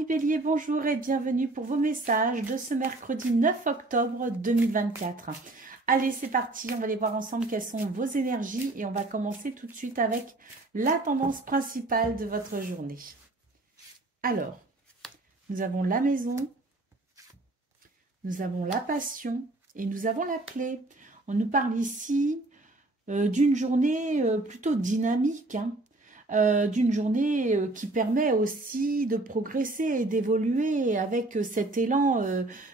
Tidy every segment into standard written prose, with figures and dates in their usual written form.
Amis Bélier, bonjour et bienvenue pour vos messages de ce mercredi 9 octobre 2024. Allez, c'est parti, on va aller voir ensemble quelles sont vos énergies et on va commencer tout de suite avec la tendance principale de votre journée. Alors, nous avons la maison, nous avons la passion et nous avons la clé. On nous parle ici d'une journée plutôt dynamique, d'une journée qui permet aussi de progresser et d'évoluer avec cet élan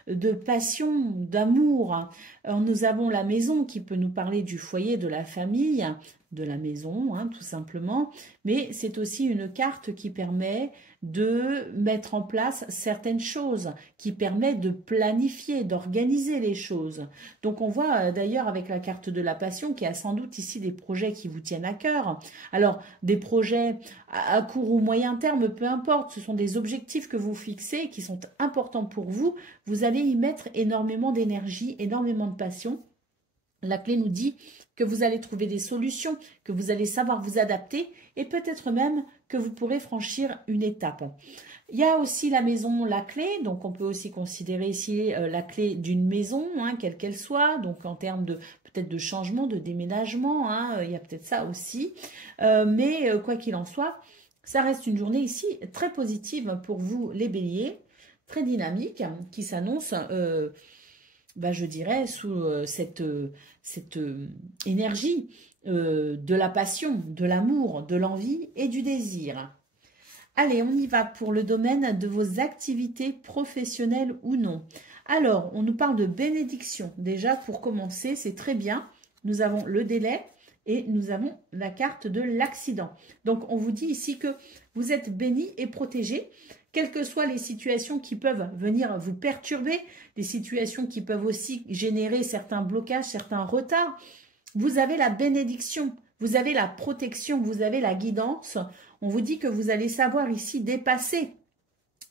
de passion, d'amour. Nous avons la maison qui peut nous parler du foyer, de la famille, de la maison, tout simplement, mais c'est aussi une carte qui permet de mettre en place certaines choses, qui permet de planifier, d'organiser les choses. Donc on voit d'ailleurs avec la carte de la passion qu'il y a sans doute ici des projets qui vous tiennent à cœur. Alors des projets à court ou moyen terme, peu importe, ce sont des objectifs que vous fixez qui sont importants pour vous. Vous allez y mettre énormément d'énergie, énormément de passion. La clé nous dit que vous allez trouver des solutions, que vous allez savoir vous adapter et peut-être même que vous pourrez franchir une étape. Il y a aussi la maison, la clé, donc on peut aussi considérer ici la clé d'une maison, quelle qu'elle soit, donc en termes de peut-être de changement, de déménagement, il y a peut-être ça aussi. Mais quoi qu'il en soit, ça reste une journée ici très positive pour vous les béliers, très dynamique, qui s'annonce... je dirais, sous cette énergie de la passion, de l'amour, de l'envie et du désir. Allez, on y va pour le domaine de vos activités professionnelles ou non. Alors, on nous parle de bénédiction. Déjà, pour commencer, c'est très bien. Nous avons le délai et nous avons la carte de l'accident. Donc, on vous dit ici que vous êtes béni et protégé, quelles que soient les situations qui peuvent venir vous perturber, des situations qui peuvent aussi générer certains blocages, certains retards. Vous avez la bénédiction, vous avez la protection, vous avez la guidance. On vous dit que vous allez savoir ici dépasser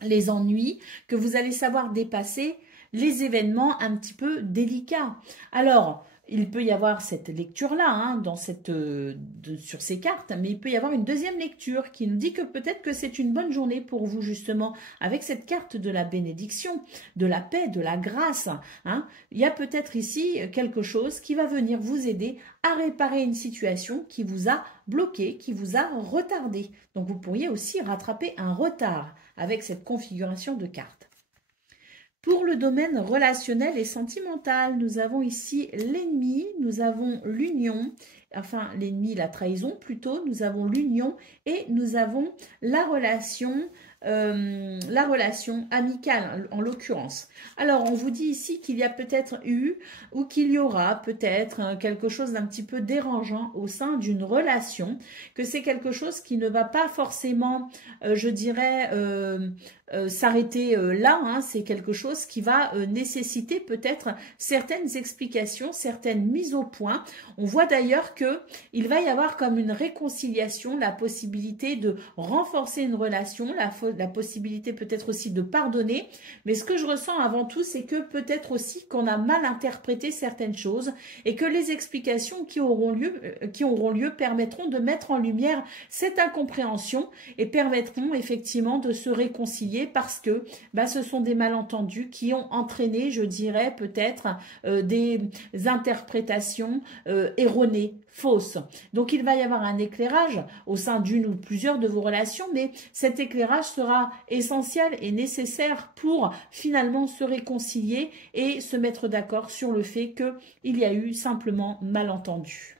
les ennuis, que vous allez savoir dépasser les événements un petit peu délicats. Alors, il peut y avoir cette lecture-là sur ces cartes, mais il peut y avoir une deuxième lecture qui nous dit que peut-être que c'est une bonne journée pour vous justement avec cette carte de la bénédiction, de la paix, de la grâce. Il y a peut-être ici quelque chose qui va venir vous aider à réparer une situation qui vous a bloqué, qui vous a retardé. Donc vous pourriez aussi rattraper un retard avec cette configuration de cartes. Pour le domaine relationnel et sentimental, nous avons ici l'ennemi, nous avons l'union, enfin l'ennemi, la trahison plutôt, nous avons l'union et nous avons la relation amicale en l'occurrence. Alors on vous dit ici qu'il y a peut-être eu ou qu'il y aura peut-être quelque chose d'un petit peu dérangeant au sein d'une relation, que c'est quelque chose qui ne va pas forcément, je dirais, s'arrêter là, c'est quelque chose qui va nécessiter peut-être certaines explications, certaines mises au point. On voit d'ailleurs que il va y avoir comme une réconciliation, la possibilité de renforcer une relation, la possibilité peut-être aussi de pardonner. Mais ce que je ressens avant tout, c'est que peut-être aussi qu'on a mal interprété certaines choses et que les explications qui auront lieu permettront de mettre en lumière cette incompréhension et permettront effectivement de se réconcilier parce que ce sont des malentendus qui ont entraîné, je dirais, peut-être des interprétations erronées, fausses. Donc, il va y avoir un éclairage au sein d'une ou plusieurs de vos relations, mais cet éclairage sera essentiel et nécessaire pour finalement se réconcilier et se mettre d'accord sur le fait qu'il y a eu simplement malentendu.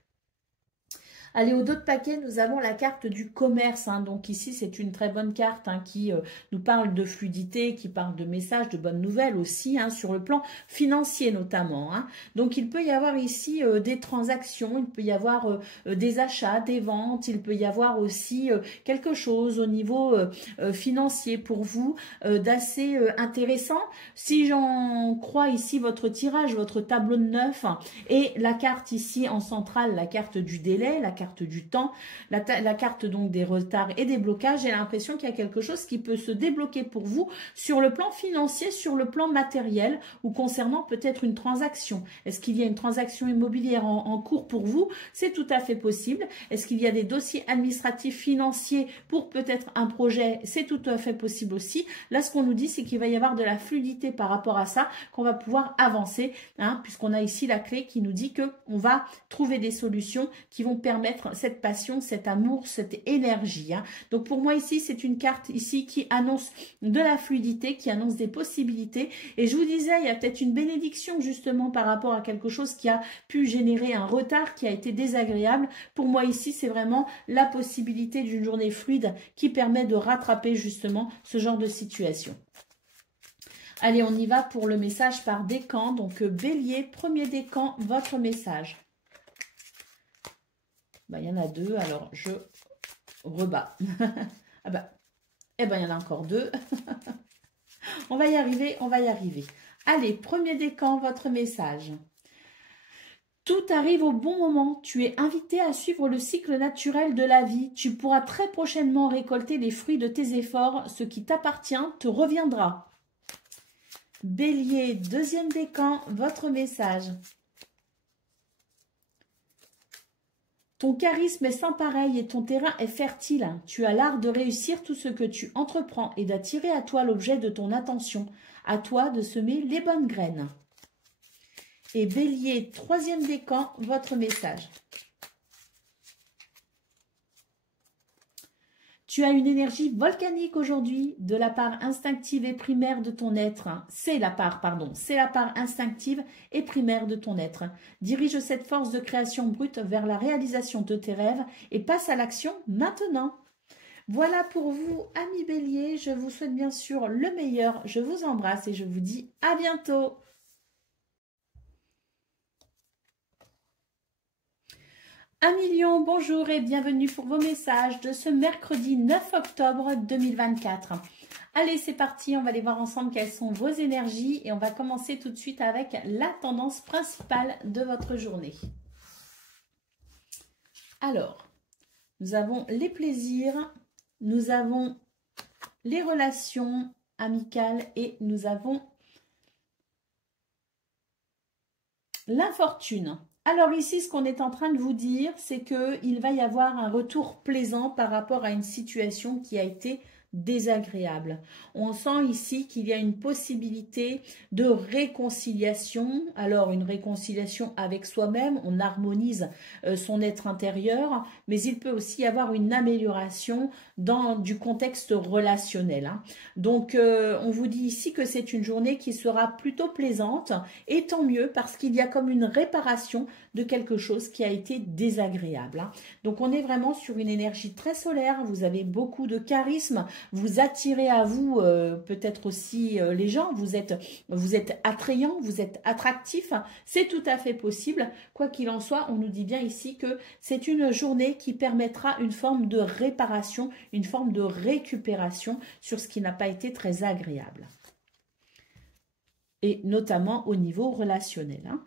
Allez, au dos de paquet, nous avons la carte du commerce. Donc ici, c'est une très bonne carte qui nous parle de fluidité, qui parle de messages, de bonnes nouvelles aussi, sur le plan financier notamment. Donc il peut y avoir ici des transactions, il peut y avoir des achats, des ventes, il peut y avoir aussi quelque chose au niveau financier pour vous d'assez intéressant. Si j'en crois ici votre tirage, votre tableau de 9 et la carte ici en centrale, la carte du délai, la carte carte du temps, la carte donc des retards et des blocages. J'ai l'impression qu'il y a quelque chose qui peut se débloquer pour vous sur le plan financier, sur le plan matériel ou concernant peut-être une transaction. Est-ce qu'il y a une transaction immobilière en cours pour vous? C'est tout à fait possible. Est-ce qu'il y a des dossiers administratifs financiers pour peut-être un projet? C'est tout à fait possible aussi. Là, ce qu'on nous dit, c'est qu'il va y avoir de la fluidité par rapport à ça, qu'on va pouvoir avancer, hein, puisqu'on a ici la clé qui nous dit qu'on va trouver des solutions qui vont permettre cette passion, cet amour, cette énergie. Hein. Donc pour moi ici, c'est une carte ici qui annonce de la fluidité, qui annonce des possibilités. Et je vous disais, il y a peut-être une bénédiction justement par rapport à quelque chose qui a pu générer un retard, qui a été désagréable. Pour moi ici, c'est vraiment la possibilité d'une journée fluide qui permet de rattraper justement ce genre de situation. Allez, on y va pour le message par décan. Donc, Bélier, premier décan, votre message. Ben, il y en a deux, alors je rebats. Ah ben, eh ben, il y en a encore deux. On va y arriver, on va y arriver. Allez, premier décan, votre message. Tout arrive au bon moment. Tu es invité à suivre le cycle naturel de la vie. Tu pourras très prochainement récolter les fruits de tes efforts. Ce qui t'appartient te reviendra. Bélier, deuxième décan, votre message. Ton charisme est sans pareil et ton terrain est fertile. Tu as l'art de réussir tout ce que tu entreprends et d'attirer à toi l'objet de ton attention. À toi de semer les bonnes graines. Et Bélier, troisième décan, votre message. Tu as une énergie volcanique aujourd'hui de la part instinctive et primaire de ton être. C'est la part instinctive et primaire de ton être. Dirige cette force de création brute vers la réalisation de tes rêves et passe à l'action maintenant. Voilà pour vous, amis Bélier. Je vous souhaite bien sûr le meilleur. Je vous embrasse et je vous dis à bientôt. Amis Lion, bonjour et bienvenue pour vos messages de ce mercredi 9 octobre 2024. Allez, c'est parti, on va aller voir ensemble quelles sont vos énergies et on va commencer tout de suite avec la tendance principale de votre journée. Alors, nous avons les plaisirs, nous avons les relations amicales et nous avons l'infortune. Alors ici, ce qu'on est en train de vous dire, c'est qu'il va y avoir un retour plaisant par rapport à une situation qui a été désagréable. On sent ici qu'il y a une possibilité de réconciliation. Alors une réconciliation avec soi-même, on harmonise son être intérieur, mais il peut aussi y avoir une amélioration du contexte relationnel. Hein. Donc on vous dit ici que c'est une journée qui sera plutôt plaisante et tant mieux parce qu'il y a comme une réparation de quelque chose qui a été désagréable. Hein. Donc on est vraiment sur une énergie très solaire, vous avez beaucoup de charisme, vous attirez à vous peut-être aussi les gens, vous êtes attrayant, vous êtes attractif, c'est tout à fait possible. Quoi qu'il en soit, on nous dit bien ici que c'est une journée qui permettra une forme de réparation, une forme de récupération sur ce qui n'a pas été très agréable. Et notamment au niveau relationnel. Hein.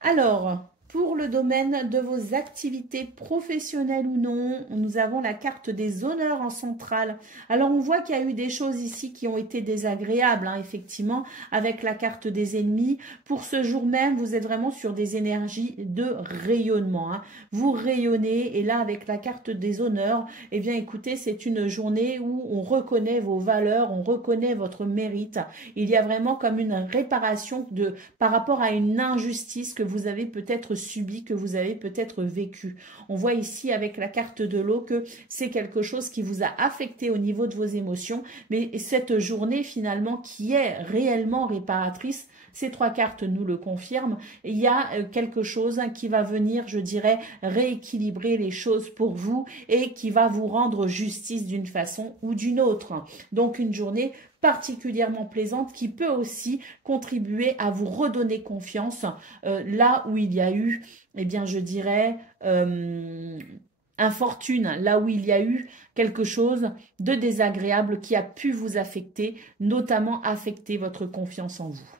Alors, pour le domaine de vos activités professionnelles ou non, nous avons la carte des honneurs en centrale. Alors, on voit qu'il y a eu des choses ici qui ont été désagréables, hein, effectivement, avec la carte des ennemis. Pour ce jour même, vous êtes vraiment sur des énergies de rayonnement. Hein. Vous rayonnez et là, avec la carte des honneurs, eh bien, écoutez, c'est une journée où on reconnaît vos valeurs, on reconnaît votre mérite. Il y a vraiment comme une réparation par rapport à une injustice que vous avez peut-être subi, que vous avez peut-être vécu. On voit ici avec la carte de l'eau que c'est quelque chose qui vous a affecté au niveau de vos émotions, mais cette journée finalement qui est réellement réparatrice, ces trois cartes nous le confirment, il y a quelque chose qui va venir, je dirais, rééquilibrer les choses pour vous et qui va vous rendre justice d'une façon ou d'une autre. Donc une journée particulièrement plaisante qui peut aussi contribuer à vous redonner confiance là où il y a eu, eh bien je dirais, infortune, là où il y a eu quelque chose de désagréable qui a pu vous affecter, notamment affecter votre confiance en vous.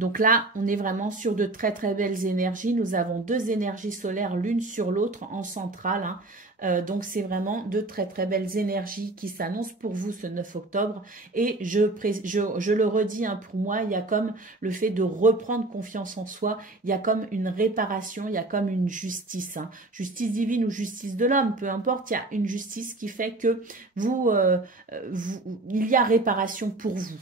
Donc là, on est vraiment sur de très très belles énergies. Nous avons deux énergies solaires l'une sur l'autre en centrale, hein. Donc c'est vraiment de très très belles énergies qui s'annoncent pour vous ce 9 octobre. Et je le redis, hein, pour moi, il y a comme le fait de reprendre confiance en soi, il y a comme une réparation, il y a comme une justice, hein. Justice divine ou justice de l'homme, peu importe, il y a une justice qui fait que il y a réparation pour vous.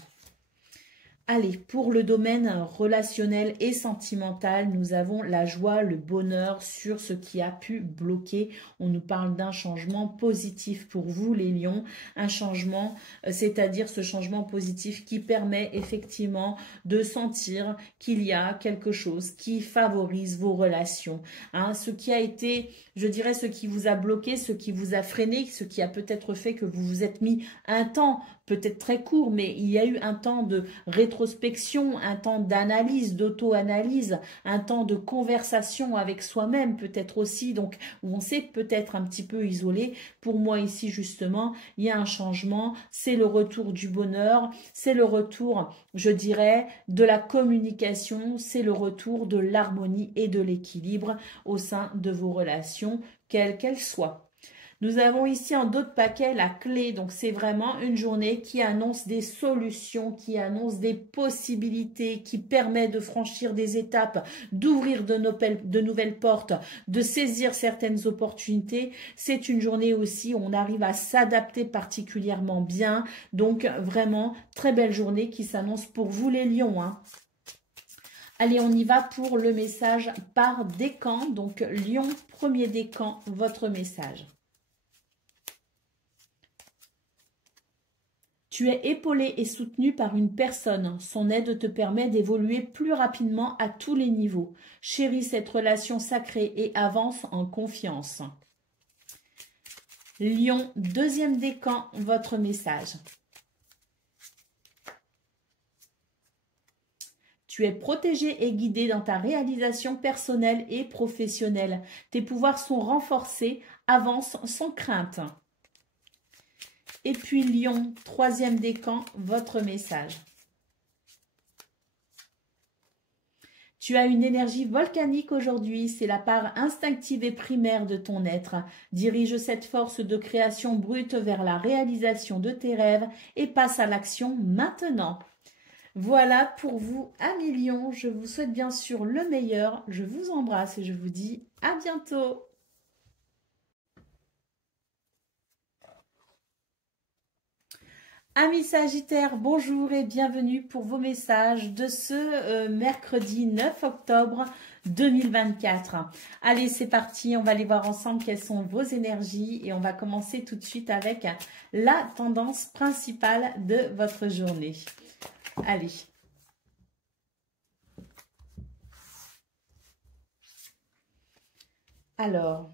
Allez, pour le domaine relationnel et sentimental, nous avons la joie, le bonheur sur ce qui a pu bloquer. On nous parle d'un changement positif pour vous, les lions. Un changement, c'est-à-dire ce changement positif qui permet effectivement de sentir qu'il y a quelque chose qui favorise vos relations, hein. Ce qui a été, je dirais, ce qui vous a bloqué, ce qui vous a freiné, ce qui a peut-être fait que vous vous êtes mis un temps, peut-être très court, mais il y a eu un temps de rétrospection, un temps d'analyse, d'auto-analyse, un temps de conversation avec soi-même peut-être aussi, donc où on s'est peut-être un petit peu isolé. Pour moi ici justement, il y a un changement, c'est le retour du bonheur, c'est le retour, je dirais, de la communication, c'est le retour de l'harmonie et de l'équilibre au sein de vos relations, quelles qu'elles soient. Nous avons ici en dos de paquet la clé, donc c'est vraiment une journée qui annonce des solutions, qui annonce des possibilités, qui permet de franchir des étapes, d'ouvrir de nouvelles portes, de saisir certaines opportunités. C'est une journée aussi où on arrive à s'adapter particulièrement bien, donc vraiment très belle journée qui s'annonce pour vous les lions, hein. Allez, on y va pour le message par décan, donc lion, premier décan, votre message. Tu es épaulé et soutenu par une personne. Son aide te permet d'évoluer plus rapidement à tous les niveaux. Chéris cette relation sacrée et avance en confiance. Lion, deuxième décan, votre message. Tu es protégé et guidé dans ta réalisation personnelle et professionnelle. Tes pouvoirs sont renforcés, avance sans crainte. Et puis Lion, troisième décan, votre message. Tu as une énergie volcanique aujourd'hui, c'est la part instinctive et primaire de ton être. Dirige cette force de création brute vers la réalisation de tes rêves et passe à l'action maintenant. Voilà pour vous, amis Lions. Je vous souhaite bien sûr le meilleur. Je vous embrasse et je vous dis à bientôt. Amis Sagittaires, bonjour et bienvenue pour vos messages de ce mercredi 9 octobre 2024. Allez, c'est parti, on va aller voir ensemble quelles sont vos énergies et on va commencer tout de suite avec la tendance principale de votre journée. Allez. Alors,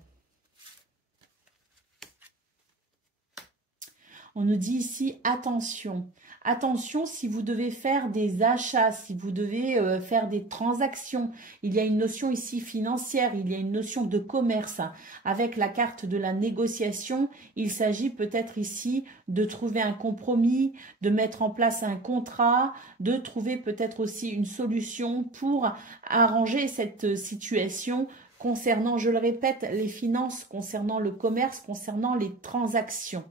on nous dit ici, attention. Attention si vous devez faire des achats, si vous devez faire des transactions. Il y a une notion ici financière, il y a une notion de commerce. Avec la carte de la négociation, il s'agit peut-être ici de trouver un compromis, de mettre en place un contrat, de trouver peut-être aussi une solution pour arranger cette situation concernant, je le répète, les finances, concernant le commerce, concernant les transactions.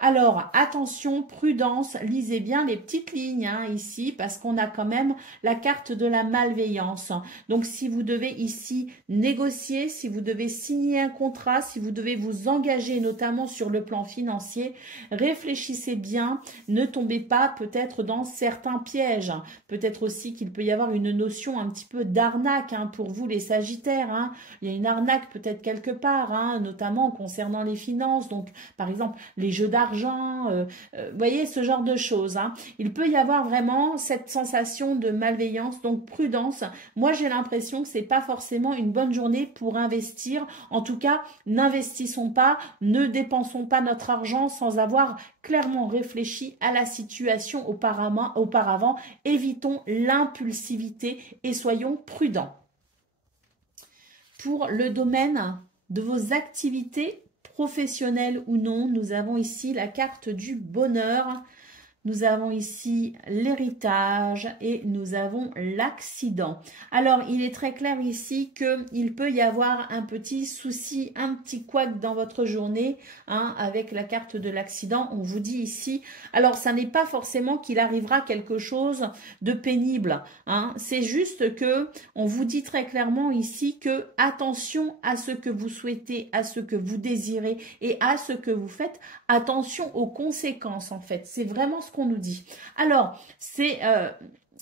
Alors, attention, prudence, lisez bien les petites lignes hein, ici parce qu'on a quand même la carte de la malveillance. Donc, si vous devez ici négocier, si vous devez signer un contrat, si vous devez vous engager notamment sur le plan financier, réfléchissez bien, ne tombez pas peut-être dans certains pièges. Peut-être aussi qu'il peut y avoir une notion un petit peu d'arnaque hein, pour vous les Sagittaires. Hein. Il y a une arnaque peut-être quelque part, hein, notamment concernant les finances. Donc, par exemple, les jeux d'argent, vous voyez, ce genre de choses. Hein. Il peut y avoir vraiment cette sensation de malveillance, donc prudence. Moi, j'ai l'impression que ce n'est pas forcément une bonne journée pour investir. En tout cas, n'investissons pas, ne dépensons pas notre argent sans avoir clairement réfléchi à la situation auparavant. Évitons l'impulsivité et soyons prudents. Pour le domaine de vos activités professionnelles ou non, nous avons ici la carte du bonheur. nous avons ici l'héritage et nous avons l'accident. Alors, il est très clair ici qu'il peut y avoir un petit souci, un petit couac dans votre journée, hein, avec la carte de l'accident. On vous dit ici, alors ça n'est pas forcément qu'il arrivera quelque chose de pénible, hein. C'est juste que on vous dit très clairement ici que attention à ce que vous souhaitez, à ce que vous désirez et à ce que vous faites. Attention aux conséquences, en fait. C'est vraiment ce qu'on nous dit. Alors, c'est...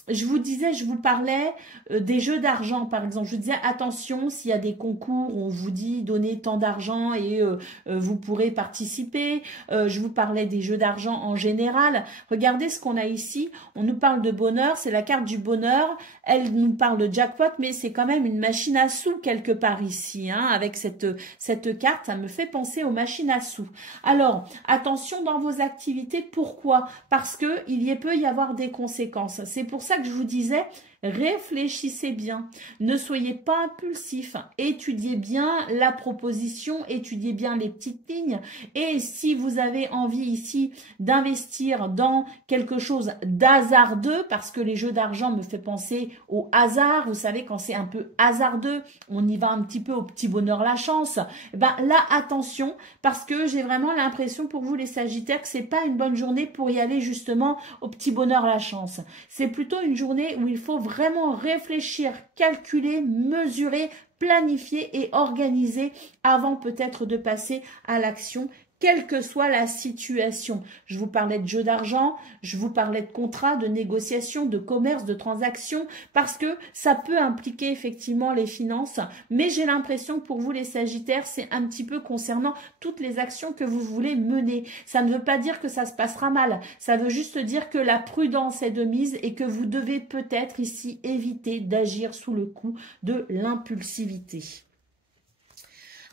je vous disais, je vous parlais des jeux d'argent, par exemple. Je vous disais, attention, s'il y a des concours, on vous dit donnez tant d'argent et vous pourrez participer. Je vous parlais des jeux d'argent en général. Regardez ce qu'on a ici. On nous parle de bonheur, c'est la carte du bonheur. Elle nous parle de jackpot, mais c'est quand même une machine à sous quelque part ici. Hein, avec cette carte, ça me fait penser aux machines à sous. Alors, attention dans vos activités. Pourquoi? Parce que il peut y avoir des conséquences. C'est pour ça que je vous disais, réfléchissez bien, ne soyez pas impulsif, étudiez bien la proposition, étudiez bien les petites lignes et si vous avez envie ici d'investir dans quelque chose d'hasardeux, parce que les jeux d'argent me fait penser au hasard, vous savez quand c'est un peu hasardeux, on y va un petit peu au petit bonheur la chance, ben là attention parce que j'ai vraiment l'impression pour vous les Sagittaires que c'est pas une bonne journée pour y aller justement au petit bonheur la chance, c'est plutôt une journée où il faut vraiment réfléchir, calculer, mesurer, planifier et organiser avant peut-être de passer à l'action, quelle que soit la situation. Je vous parlais de jeu d'argent, je vous parlais de contrat, de négociation, de commerce, de transaction, parce que ça peut impliquer effectivement les finances, mais j'ai l'impression que pour vous les Sagittaires, c'est un petit peu concernant toutes les actions que vous voulez mener. Ça ne veut pas dire que ça se passera mal, ça veut juste dire que la prudence est de mise et que vous devez peut-être ici éviter d'agir sous le coup de l'impulsivité.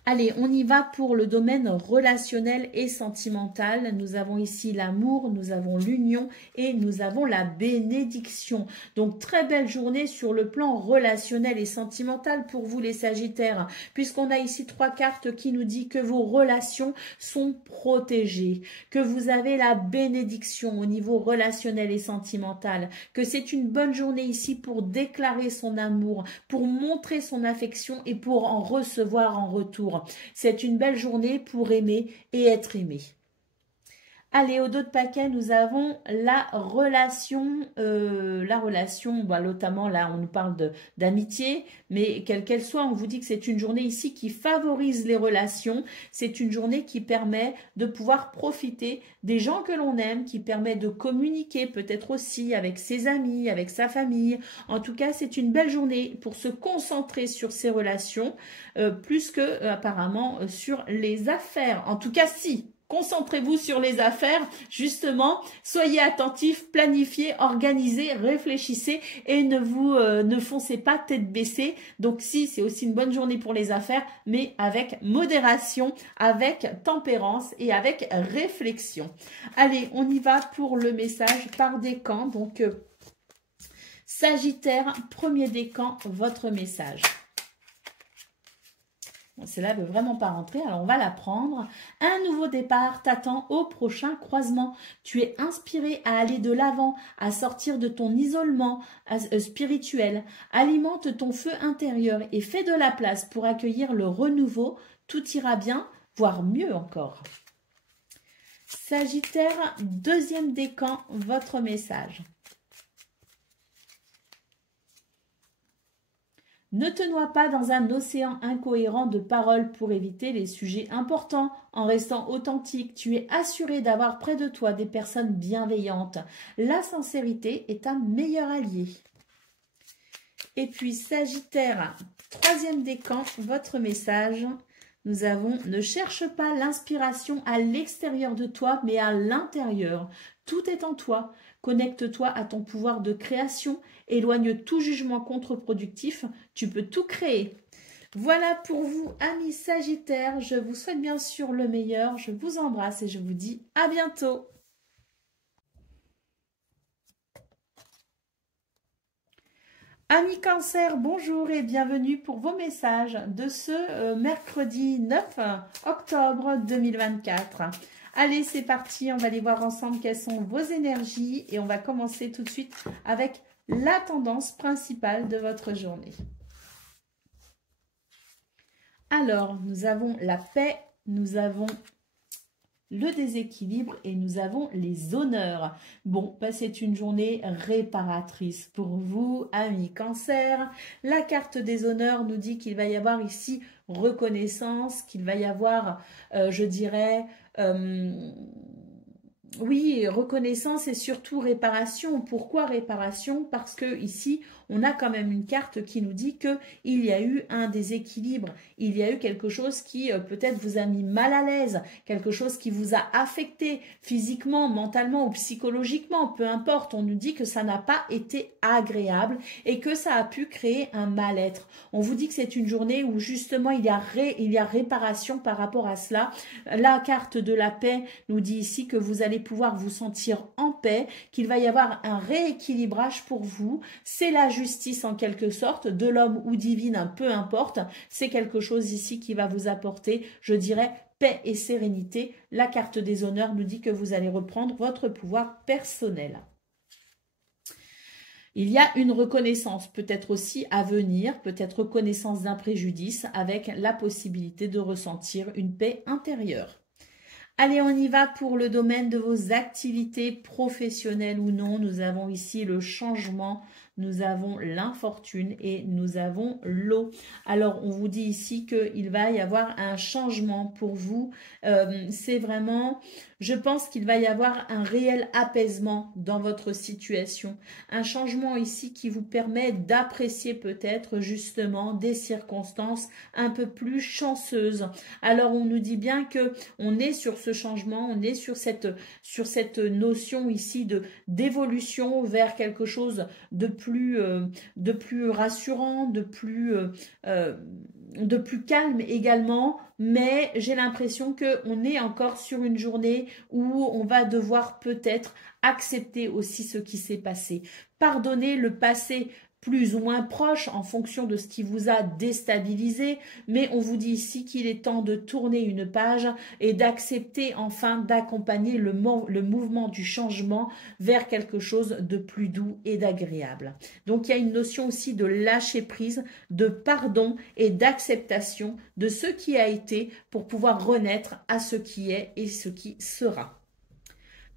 Allez, on y va pour le domaine relationnel et sentimental. Nous avons ici l'amour, nous avons l'union et nous avons la bénédiction. Donc, très belle journée sur le plan relationnel et sentimental pour vous les Sagittaires, puisqu'on a ici 3 cartes qui nous disent que vos relations sont protégées, que vous avez la bénédiction au niveau relationnel et sentimental, que c'est une bonne journée ici pour déclarer son amour, pour montrer son affection et pour en recevoir en retour. C'est une belle journée pour aimer et être aimé. Allez, au dos de paquet, nous avons la relation, bah, notamment là, on nous parle d'amitié, mais quelle qu'elle soit, on vous dit que c'est une journée ici qui favorise les relations, c'est une journée qui permet de pouvoir profiter des gens que l'on aime, qui permet de communiquer peut-être aussi avec ses amis, avec sa famille. En tout cas, c'est une belle journée pour se concentrer sur ses relations, plus que apparemment sur les affaires. En tout cas, si. Concentrez-vous sur les affaires, justement, soyez attentifs, planifiez, organisez, réfléchissez et ne foncez pas tête baissée. Donc si, c'est aussi une bonne journée pour les affaires, mais avec modération, avec tempérance et avec réflexion. Allez, on y va pour le message par décan. Donc, Sagittaire, premier décan, votre message. Celle-là ne veut vraiment pas rentrer, alors on va la prendre. Un nouveau départ t'attend au prochain croisement. Tu es inspiré à aller de l'avant, à sortir de ton isolement spirituel. Alimente ton feu intérieur et fais de la place pour accueillir le renouveau. Tout ira bien, voire mieux encore. Sagittaire, deuxième décan, votre message. Ne te noie pas dans un océan incohérent de paroles pour éviter les sujets importants. En restant authentique, tu es assuré d'avoir près de toi des personnes bienveillantes. La sincérité est un meilleur allié. Et puis Sagittaire, troisième décan, votre message. Nous avons « Ne cherche pas l'inspiration à l'extérieur de toi, mais à l'intérieur. Tout est en toi. Connecte-toi à ton pouvoir de création. Éloigne tout jugement contre-productif. Tu peux tout créer. » Voilà pour vous, amis Sagittaires. Je vous souhaite bien sûr le meilleur. Je vous embrasse et je vous dis à bientôt. Amis Cancer, bonjour et bienvenue pour vos messages de ce mercredi 9 octobre 2024. Allez, c'est parti, on va aller voir ensemble quelles sont vos énergies et on va commencer tout de suite avec la tendance principale de votre journée. Alors, nous avons la paix, nous avons le déséquilibre et nous avons les honneurs. Bon, bah, c'est une journée réparatrice pour vous, amis Cancer. La carte des honneurs nous dit qu'il va y avoir ici reconnaissance, qu'il va y avoir, je dirais, oui, reconnaissance et surtout réparation. Pourquoi réparation? Parce que ici, on a quand même une carte qui nous dit qu'il y a eu un déséquilibre. Il y a eu quelque chose qui peut-être vous a mis mal à l'aise, quelque chose qui vous a affecté physiquement, mentalement ou psychologiquement, peu importe. On nous dit que ça n'a pas été agréable et que ça a pu créer un mal-être. On vous dit que c'est une journée où justement il y a réparation par rapport à cela. La carte de la paix nous dit ici que vous allez pouvoir vous sentir en paix, qu'il va y avoir un rééquilibrage pour vous. C'est la justice en quelque sorte, de l'homme ou divine, peu importe. C'est quelque chose ici qui va vous apporter, je dirais, paix et sérénité. La carte des honneurs nous dit que vous allez reprendre votre pouvoir personnel. Il y a une reconnaissance peut-être aussi à venir, peut-être reconnaissance d'un préjudice avec la possibilité de ressentir une paix intérieure. Allez, on y va pour le domaine de vos activités professionnelles ou non. Nous avons ici le changement, nous avons l'infortune et nous avons l'eau. Alors, on vous dit ici qu'il va y avoir un changement pour vous. C'est vraiment, je pense qu'il va y avoir un réel apaisement dans votre situation. Un changement ici qui vous permet d'apprécier peut-être justement des circonstances un peu plus chanceuses. Alors, on nous dit bien que on est sur ce changement, on est sur cette notion ici d'évolution vers quelque chose de plus rassurant, de plus calme également, mais j'ai l'impression qu'on est encore sur une journée où on va devoir peut-être accepter aussi ce qui s'est passé. Pardonner le passé plus ou moins proche en fonction de ce qui vous a déstabilisé, mais on vous dit ici qu'il est temps de tourner une page et d'accepter enfin d'accompagner le mouvement du changement vers quelque chose de plus doux et d'agréable. Donc il y a une notion aussi de lâcher prise, de pardon et d'acceptation de ce qui a été pour pouvoir renaître à ce qui est et ce qui sera.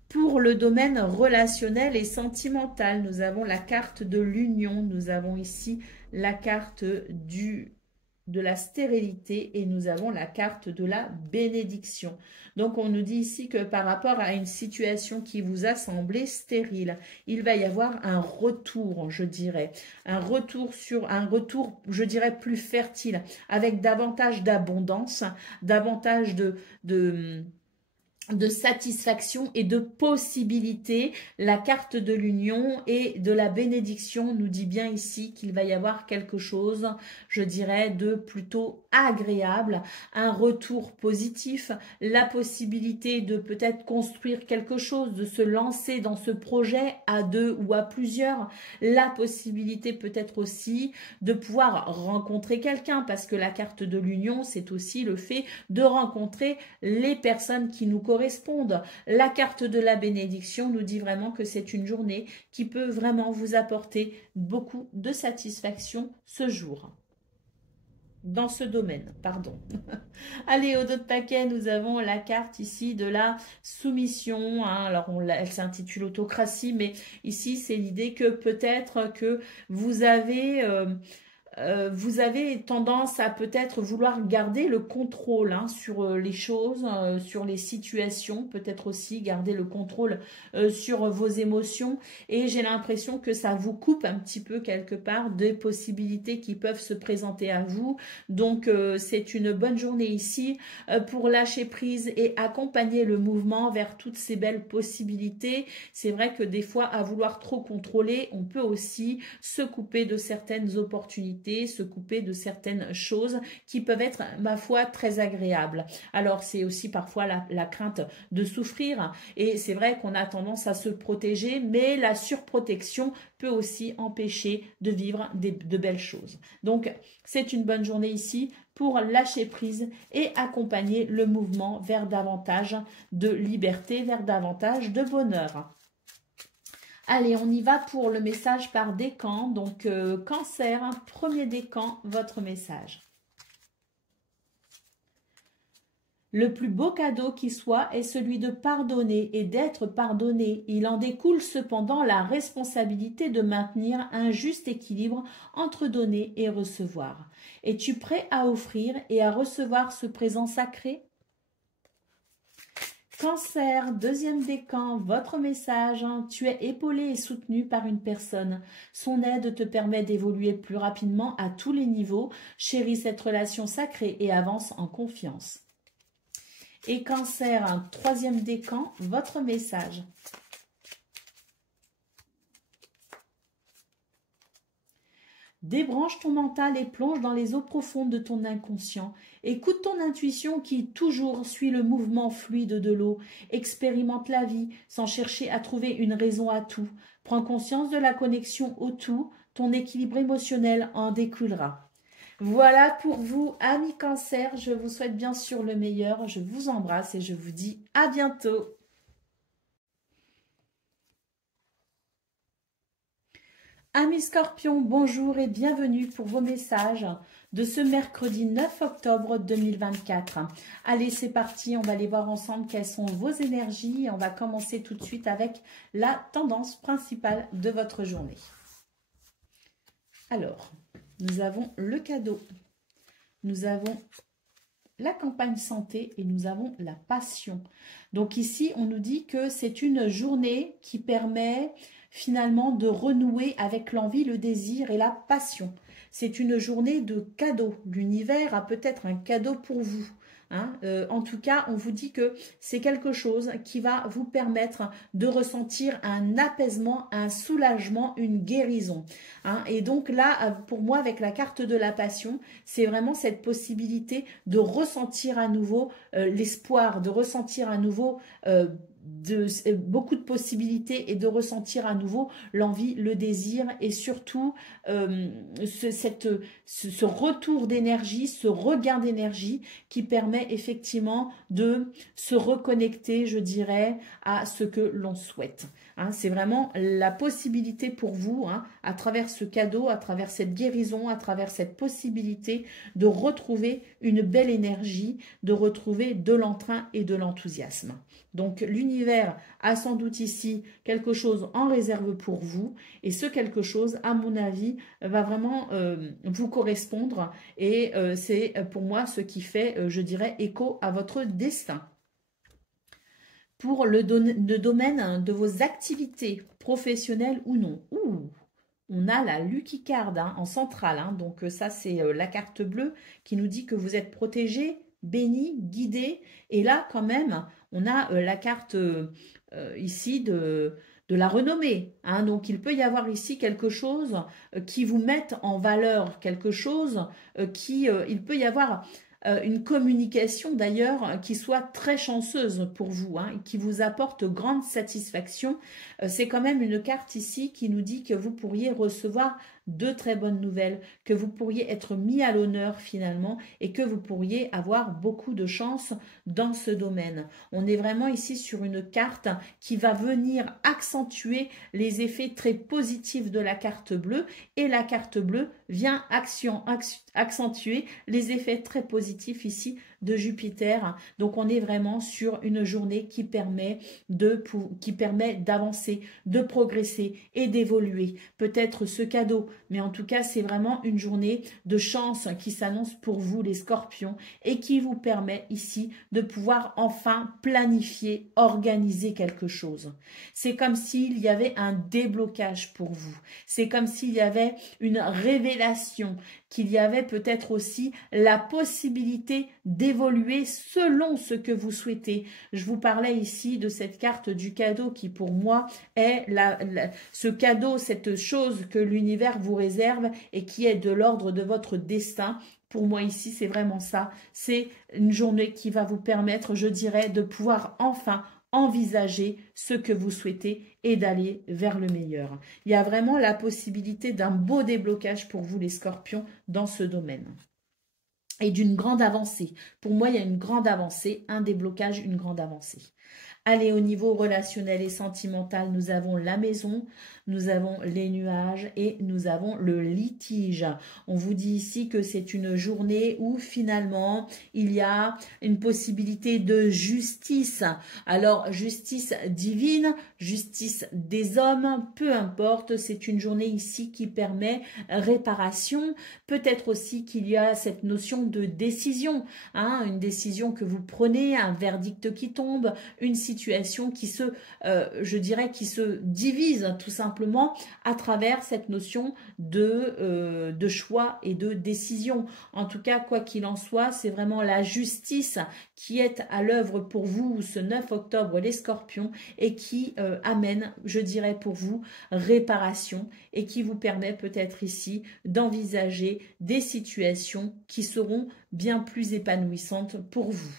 Pour le domaine relationnel et sentimental, nous avons la carte de l'union, nous avons ici la carte de la stérilité et nous avons la carte de la bénédiction. Donc, on nous dit ici que par rapport à une situation qui vous a semblé stérile, il va y avoir un retour, je dirais. Un retour, je dirais, plus fertile, avec davantage d'abondance, davantage de satisfaction et de possibilité. La carte de l'union et de la bénédiction nous dit bien ici qu'il va y avoir quelque chose, je dirais, de plutôt agréable, un retour positif, la possibilité de peut-être construire quelque chose, de se lancer dans ce projet à deux ou à plusieurs, la possibilité peut-être aussi de pouvoir rencontrer quelqu'un, parce que la carte de l'union, c'est aussi le fait de rencontrer les personnes qui nous correspondent. La carte de la bénédiction nous dit vraiment que c'est une journée qui peut vraiment vous apporter beaucoup de satisfaction ce jour. Dans ce domaine, pardon. Allez, au dos de paquet, nous avons la carte ici de la soumission. Hein. Alors, elle s'intitule autocratie, mais ici, c'est l'idée que peut-être que vous avez tendance à peut-être vouloir garder le contrôle sur les choses, sur les situations, peut-être aussi garder le contrôle sur vos émotions. Et j'ai l'impression que ça vous coupe un petit peu quelque part des possibilités qui peuvent se présenter à vous. Donc, c'est une bonne journée ici pour lâcher prise et accompagner le mouvement vers toutes ces belles possibilités. C'est vrai que des fois, à vouloir trop contrôler, on peut aussi se couper de certaines opportunités responsabilités, se couper de certaines choses qui peuvent être, ma foi, très agréables. Alors, c'est aussi parfois la crainte de souffrir et c'est vrai qu'on a tendance à se protéger, mais la surprotection peut aussi empêcher de vivre de belles choses. Donc, c'est une bonne journée ici pour lâcher prise et accompagner le mouvement vers davantage de liberté, vers davantage de bonheur. Allez, on y va pour le message par décan. Donc, Cancer, premier décan, votre message. Le plus beau cadeau qui soit est celui de pardonner et d'être pardonné. Il en découle cependant la responsabilité de maintenir un juste équilibre entre donner et recevoir. Es-tu prêt à offrir et à recevoir ce présent sacré? Cancer, deuxième décan, votre message. Tu es épaulé et soutenu par une personne. Son aide te permet d'évoluer plus rapidement à tous les niveaux. Chéris cette relation sacrée et avance en confiance. Et Cancer, un troisième décan, votre message. Débranche ton mental et plonge dans les eaux profondes de ton inconscient. Écoute ton intuition qui toujours suit le mouvement fluide de l'eau. Expérimente la vie sans chercher à trouver une raison à tout. Prends conscience de la connexion au tout. Ton équilibre émotionnel en découlera. Voilà pour vous, amis Cancer. Je vous souhaite bien sûr le meilleur. Je vous embrasse et je vous dis à bientôt. Amis Scorpions, bonjour et bienvenue pour vos messages de ce mercredi 9 octobre 2024. Allez, c'est parti, on va aller voir ensemble quelles sont vos énergies. On va commencer tout de suite avec la tendance principale de votre journée. Alors, nous avons le cadeau, nous avons la campagne santé et nous avons la passion. Donc ici, on nous dit que c'est une journée qui permet finalement de renouer avec l'envie, le désir et la passion. C'est une journée de cadeaux. L'univers a peut-être un cadeau pour vous. Hein, en tout cas, on vous dit que c'est quelque chose qui va vous permettre de ressentir un apaisement, un soulagement, une guérison. Hein, et donc là, pour moi, avec la carte de la passion, c'est vraiment cette possibilité de ressentir à nouveau l'espoir, de ressentir à nouveau beaucoup de possibilités et de ressentir à nouveau l'envie, le désir et surtout ce retour d'énergie, ce regain d'énergie qui permet effectivement de se reconnecter, je dirais, à ce que l'on souhaite. Hein, c'est vraiment la possibilité pour vous, hein, à travers ce cadeau, à travers cette guérison, à travers cette possibilité de retrouver une belle énergie, de retrouver de l'entrain et de l'enthousiasme. Donc l'univers a sans doute ici quelque chose en réserve pour vous et ce quelque chose, à mon avis, va vraiment vous correspondre et c'est pour moi ce qui fait, je dirais, écho à votre destin. Pour le domaine de vos activités professionnelles ou non. On a la Lucky Card hein, en centrale, hein, donc ça c'est la carte bleue qui nous dit que vous êtes protégé, béni, guidé. Et là quand même, on a la carte ici de la renommée. Hein, donc il peut y avoir ici quelque chose qui vous mette en valeur, quelque chose il peut y avoir une communication d'ailleurs qui soit très chanceuse pour vous, hein, et qui vous apporte grande satisfaction. C'est quand même une carte ici qui nous dit que vous pourriez recevoir de très bonnes nouvelles, que vous pourriez être mis à l'honneur finalement et que vous pourriez avoir beaucoup de chance dans ce domaine. On est vraiment ici sur une carte qui va venir accentuer les effets très positifs de la carte bleue et la carte bleue vient accentuer les effets très positifs ici de Jupiter. Donc on est vraiment sur une journée qui permet d'avancer, de progresser et d'évoluer. Peut-être ce cadeau, mais en tout cas c'est vraiment une journée de chance qui s'annonce pour vous les Scorpions et qui vous permet ici de pouvoir enfin planifier, organiser quelque chose. C'est comme s'il y avait un déblocage pour vous. C'est comme s'il y avait une révélation, qu'il y avait peut-être aussi la possibilité d'évoluer d'évoluer selon ce que vous souhaitez. Je vous parlais ici de cette carte du cadeau qui pour moi est ce cadeau, cette chose que l'univers vous réserve et qui est de l'ordre de votre destin. Pour moi ici, c'est vraiment ça. C'est une journée qui va vous permettre, je dirais, de pouvoir enfin envisager ce que vous souhaitez et d'aller vers le meilleur. Il y a vraiment la possibilité d'un beau déblocage pour vous les scorpions dans ce domaine. Et d'une grande avancée. Pour moi, il y a une grande avancée, un déblocage, une grande avancée. Allez, au niveau relationnel et sentimental, nous avons la maison, nous avons les nuages et nous avons le litige. On vous dit ici que c'est une journée où finalement, il y a une possibilité de justice. Alors, justice divine, justice des hommes, peu importe, c'est une journée ici qui permet réparation. Peut-être aussi qu'il y a cette notion de décision, hein, une décision que vous prenez, un verdict qui tombe, une situation qui se, je dirais, qui se divise tout simplement à travers cette notion de choix et de décision. En tout cas, quoi qu'il en soit, c'est vraiment la justice qui est à l'œuvre pour vous ce 9 octobre, les scorpions, et qui amène, je dirais pour vous, réparation et qui vous permet peut-être ici d'envisager des situations qui seront bien plus épanouissantes pour vous.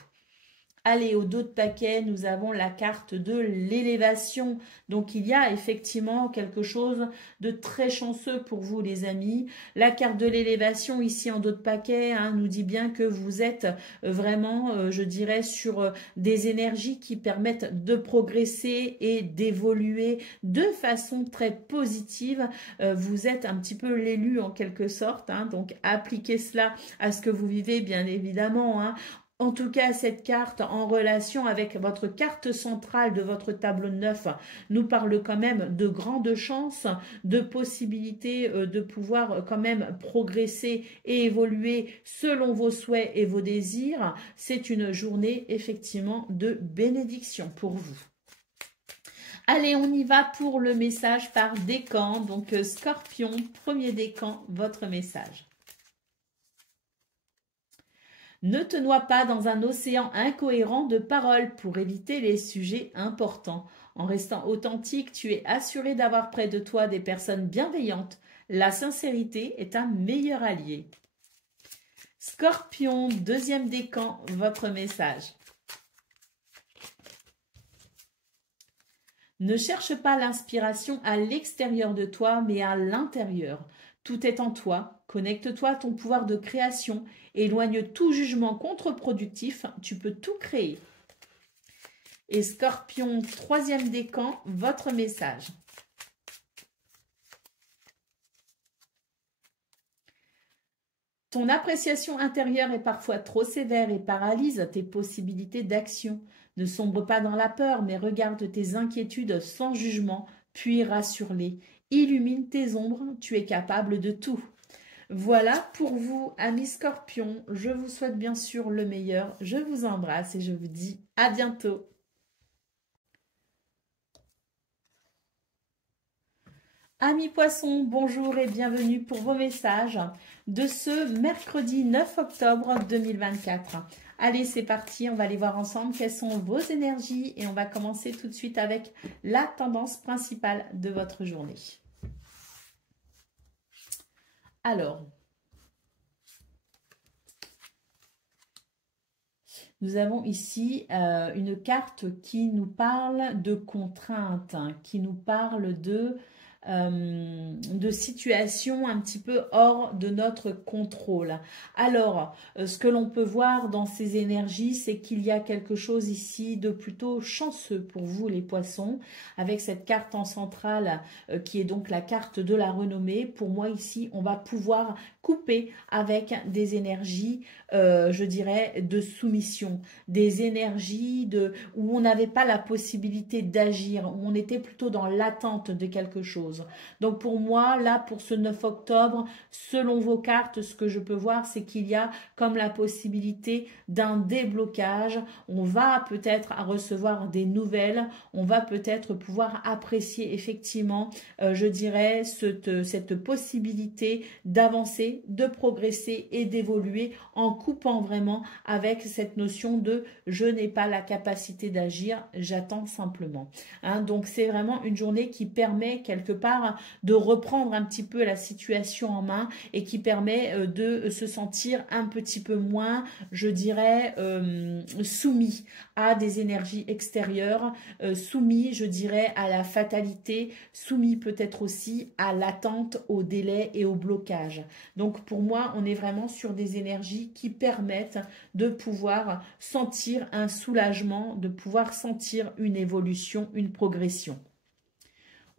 Allez, au dos de paquet, nous avons la carte de l'élévation. Donc, il y a effectivement quelque chose de très chanceux pour vous, les amis. La carte de l'élévation, ici en dos de paquet, hein, nous dit bien que vous êtes vraiment, je dirais, sur des énergies qui permettent de progresser et d'évoluer de façon très positive. Vous êtes un petit peu l'élu en quelque sorte. Hein, donc, appliquez cela à ce que vous vivez, bien évidemment. Hein. En tout cas, cette carte en relation avec votre carte centrale de votre tableau de 9 nous parle quand même de grandes chances, de possibilités de pouvoir quand même progresser et évoluer selon vos souhaits et vos désirs. C'est une journée effectivement de bénédiction pour vous. Allez, on y va pour le message par décan. Donc, Scorpion, premier décan, votre message. Ne te noie pas dans un océan incohérent de paroles pour éviter les sujets importants. En restant authentique, tu es assuré d'avoir près de toi des personnes bienveillantes. La sincérité est un meilleur allié. Scorpion, deuxième décan, votre message. Ne cherche pas l'inspiration à l'extérieur de toi, mais à l'intérieur. Tout est en toi. Connecte-toi à ton pouvoir de création. Éloigne tout jugement contre-productif. Tu peux tout créer. Et Scorpion, troisième décan, votre message. Ton appréciation intérieure est parfois trop sévère et paralyse tes possibilités d'action. Ne sombre pas dans la peur, mais regarde tes inquiétudes sans jugement, puis rassure-les. Illumine tes ombres, tu es capable de tout. Voilà pour vous, amis Scorpions. Je vous souhaite bien sûr le meilleur. Je vous embrasse et je vous dis à bientôt. Amis Poissons, bonjour et bienvenue pour vos messages de ce mercredi 9 octobre 2024. Allez, c'est parti, on va aller voir ensemble quelles sont vos énergies et on va commencer tout de suite avec la tendance principale de votre journée. Alors, nous avons ici une carte qui nous parle de contraintes, hein, qui nous parle de situations un petit peu hors de notre contrôle. Alors, ce que l'on peut voir dans ces énergies, c'est qu'il y a quelque chose ici de plutôt chanceux pour vous les poissons, avec cette carte en centrale qui est donc la carte de la renommée. Pour moi ici, on va pouvoir couper avec des énergies, je dirais, de soumission, des énergies où on n'avait pas la possibilité d'agir, où on était plutôt dans l'attente de quelque chose. chose. Donc pour moi, là, pour ce 9 octobre, selon vos cartes, ce que je peux voir, c'est qu'il y a comme la possibilité d'un déblocage. On va peut-être recevoir des nouvelles, on va peut-être pouvoir apprécier effectivement, je dirais, cette possibilité d'avancer, de progresser et d'évoluer en coupant vraiment avec cette notion de « je n'ai pas la capacité d'agir, j'attends simplement ». Donc c'est vraiment une journée qui permet quelque part de reprendre un petit peu la situation en main et qui permet de se sentir un petit peu moins, je dirais, soumis à des énergies extérieures, soumis, je dirais, à la fatalité, soumis peut-être aussi à l'attente, au délai et au blocage. Donc pour moi, on est vraiment sur des énergies qui permettent de pouvoir sentir un soulagement, de pouvoir sentir une évolution, une progression.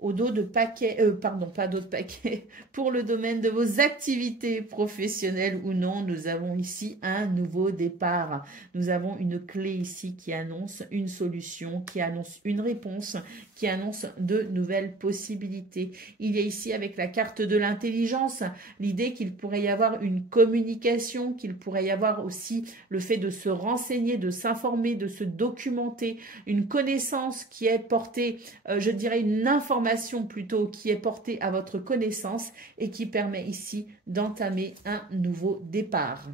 Au dos de paquet, pardon, pas d'autres paquets, pour le domaine de vos activités professionnelles ou non, nous avons ici un nouveau départ. Nous avons une clé ici qui annonce une solution, qui annonce une réponse, qui annonce de nouvelles possibilités. Il y a ici avec la carte de l'intelligence, l'idée qu'il pourrait y avoir une communication, qu'il pourrait y avoir aussi le fait de se renseigner, de s'informer, de se documenter, une connaissance qui est portée, je dirais une information plutôt qui est portée à votre connaissance et qui permet ici d'entamer un nouveau départ.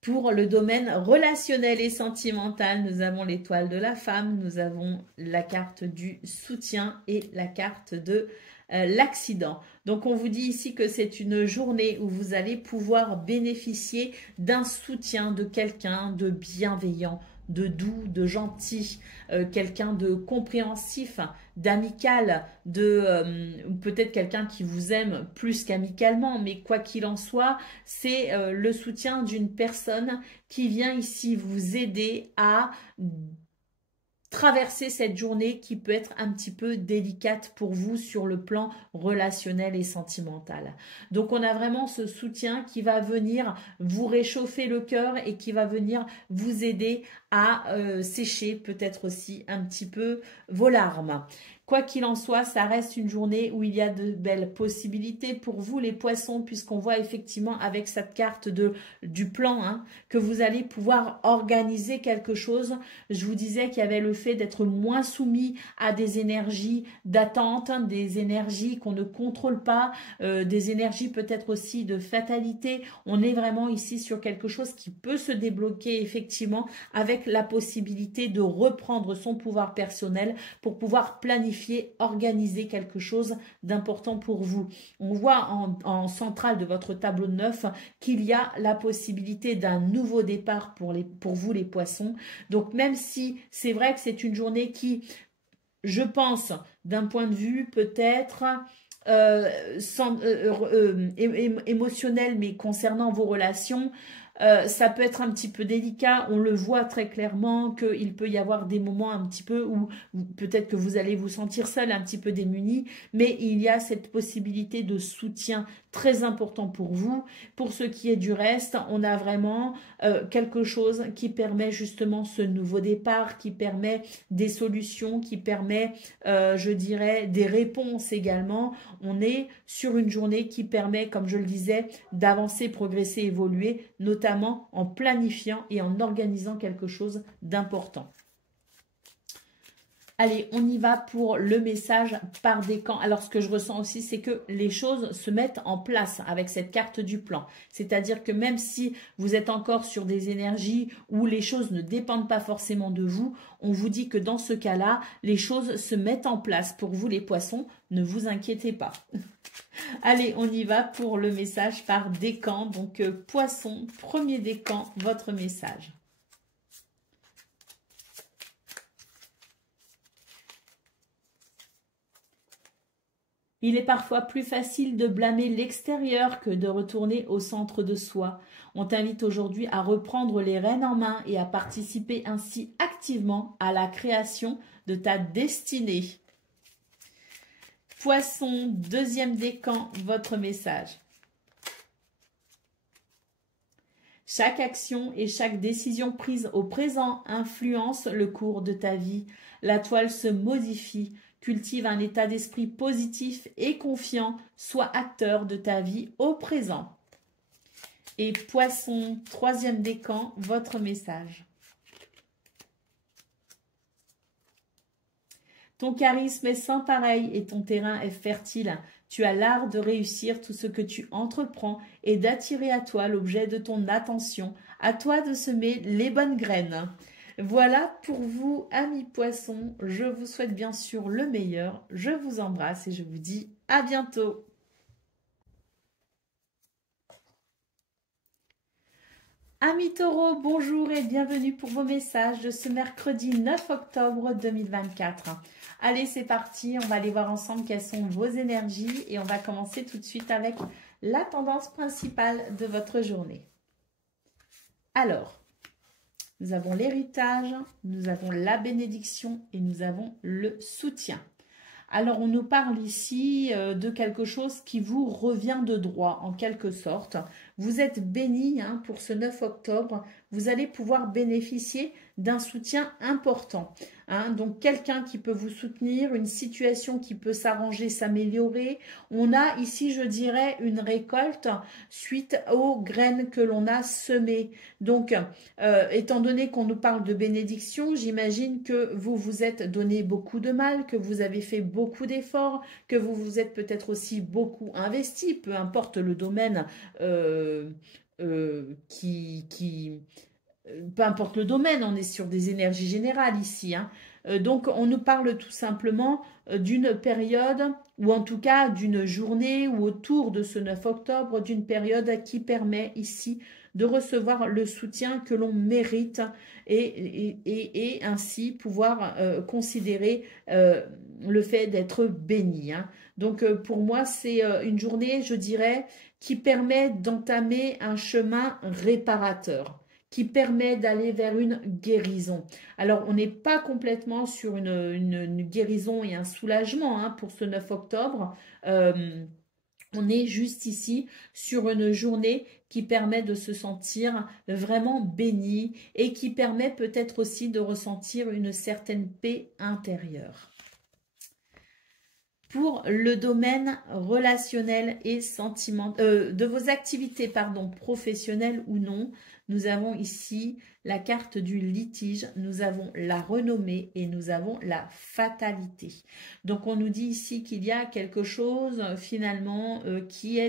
Pour le domaine relationnel et sentimental, nous avons l'étoile de la femme, nous avons la carte du soutien et la carte de l'accident. Donc on vous dit ici que c'est une journée où vous allez pouvoir bénéficier d'un soutien de quelqu'un de bienveillant, de doux, de gentil, quelqu'un de compréhensif, d'amical, peut-être quelqu'un qui vous aime plus qu'amicalement, mais quoi qu'il en soit, c'est le soutien d'une personne qui vient ici vous aider à traverser cette journée qui peut être un petit peu délicate pour vous sur le plan relationnel et sentimental. Donc on a vraiment ce soutien qui va venir vous réchauffer le cœur et qui va venir vous aider à sécher peut-être aussi un petit peu vos larmes. Quoi qu'il en soit, ça reste une journée où il y a de belles possibilités pour vous les poissons, puisqu'on voit effectivement avec cette carte du plan que vous allez pouvoir organiser quelque chose. Je vous disais qu'il y avait le fait d'être moins soumis à des énergies d'attente, des énergies qu'on ne contrôle pas, des énergies peut-être aussi de fatalité. On est vraiment ici sur quelque chose qui peut se débloquer effectivement avec la possibilité de reprendre son pouvoir personnel pour pouvoir planifier, organiser quelque chose d'important pour vous. On voit en centrale de votre tableau de 9 qu'il y a la possibilité d'un nouveau départ pour vous les poissons. Donc même si c'est vrai que c'est une journée qui, je pense, d'un point de vue peut-être émotionnel, mais concernant vos relations, ça peut être un petit peu délicat. On le voit très clairement qu'il peut y avoir des moments un petit peu où peut-être que vous allez vous sentir seul, un petit peu démuni, mais il y a cette possibilité de soutien très important pour vous. Pour ce qui est du reste, on a vraiment quelque chose qui permet justement ce nouveau départ, qui permet des solutions, qui permet, je dirais, des réponses également. On est sur une journée qui permet, comme je le disais, d'avancer, progresser, évoluer, notamment en planifiant et en organisant quelque chose d'important. Allez, on y va pour le message par décan. Alors, ce que je ressens aussi, c'est que les choses se mettent en place avec cette carte du plan. C'est-à-dire que même si vous êtes encore sur des énergies où les choses ne dépendent pas forcément de vous, on vous dit que dans ce cas-là, les choses se mettent en place pour vous les poissons. Ne vous inquiétez pas. Allez, on y va pour le message par décan. Donc, poisson, premier décan, votre message. Il est parfois plus facile de blâmer l'extérieur que de retourner au centre de soi. On t'invite aujourd'hui à reprendre les rênes en main et à participer ainsi activement à la création de ta destinée. Poisson, deuxième décan, votre message. Chaque action et chaque décision prise au présent influence le cours de ta vie. La toile se modifie. Cultive un état d'esprit positif et confiant. Sois acteur de ta vie au présent. Et Poisson, troisième décan, votre message. Ton charisme est sans pareil et ton terrain est fertile. Tu as l'art de réussir tout ce que tu entreprends et d'attirer à toi l'objet de ton attention. À toi de semer les bonnes graines. Voilà pour vous, amis poissons. Je vous souhaite bien sûr le meilleur. Je vous embrasse et je vous dis à bientôt. Amis taureaux, bonjour et bienvenue pour vos messages de ce mercredi 9 octobre 2024. Allez, c'est parti, on va aller voir ensemble quelles sont vos énergies et on va commencer tout de suite avec la tendance principale de votre journée. Alors, nous avons l'héritage, nous avons la bénédiction et nous avons le soutien. Alors, on nous parle ici de quelque chose qui vous revient de droit, en quelque sorte. Vous êtes béni pour ce 9 octobre. Vous allez pouvoir bénéficier d'un soutien important. Donc, quelqu'un qui peut vous soutenir, une situation qui peut s'arranger, s'améliorer. On a ici, je dirais, une récolte suite aux graines que l'on a semées. Donc, étant donné qu'on nous parle de bénédiction, j'imagine que vous vous êtes donné beaucoup de mal, que vous avez fait beaucoup d'efforts, que vous vous êtes peut-être aussi beaucoup investi, peu importe le domaine peu importe le domaine, on est sur des énergies générales ici. Donc, on nous parle tout simplement d'une période, ou en tout cas d'une journée, ou autour de ce 9 octobre, d'une période qui permet ici de recevoir le soutien que l'on mérite et ainsi pouvoir considérer le fait d'être béni. Donc, pour moi, c'est une journée, je dirais, qui permet d'entamer un chemin réparateur, qui permet d'aller vers une guérison. Alors, on n'est pas complètement sur une guérison et un soulagement pour ce 9 octobre. On est juste ici sur une journée qui permet de se sentir vraiment béni et qui permet peut-être aussi de ressentir une certaine paix intérieure. Pour le domaine relationnel et sentimental, de vos activités, professionnelles ou non, nous avons ici la carte du litige, nous avons la renommée et nous avons la fatalité. Donc, on nous dit ici qu'il y a quelque chose finalement qui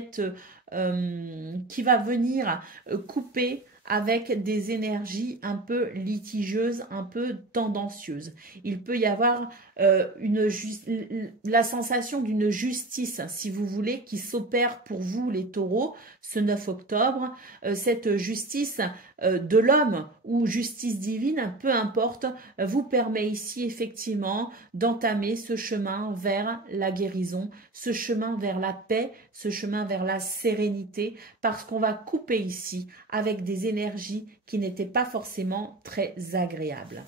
va venir couper avec des énergies un peu litigieuses, un peu tendancieuses. Il peut y avoir la sensation d'une justice, si vous voulez, qui s'opère pour vous, les taureaux, ce 9 octobre. Cette justice de l'homme ou justice divine, peu importe, vous permet ici effectivement d'entamer ce chemin vers la guérison, ce chemin vers la paix, ce chemin vers la sérénité, parce qu'on va couper ici avec des énergies qui n'étaient pas forcément très agréables.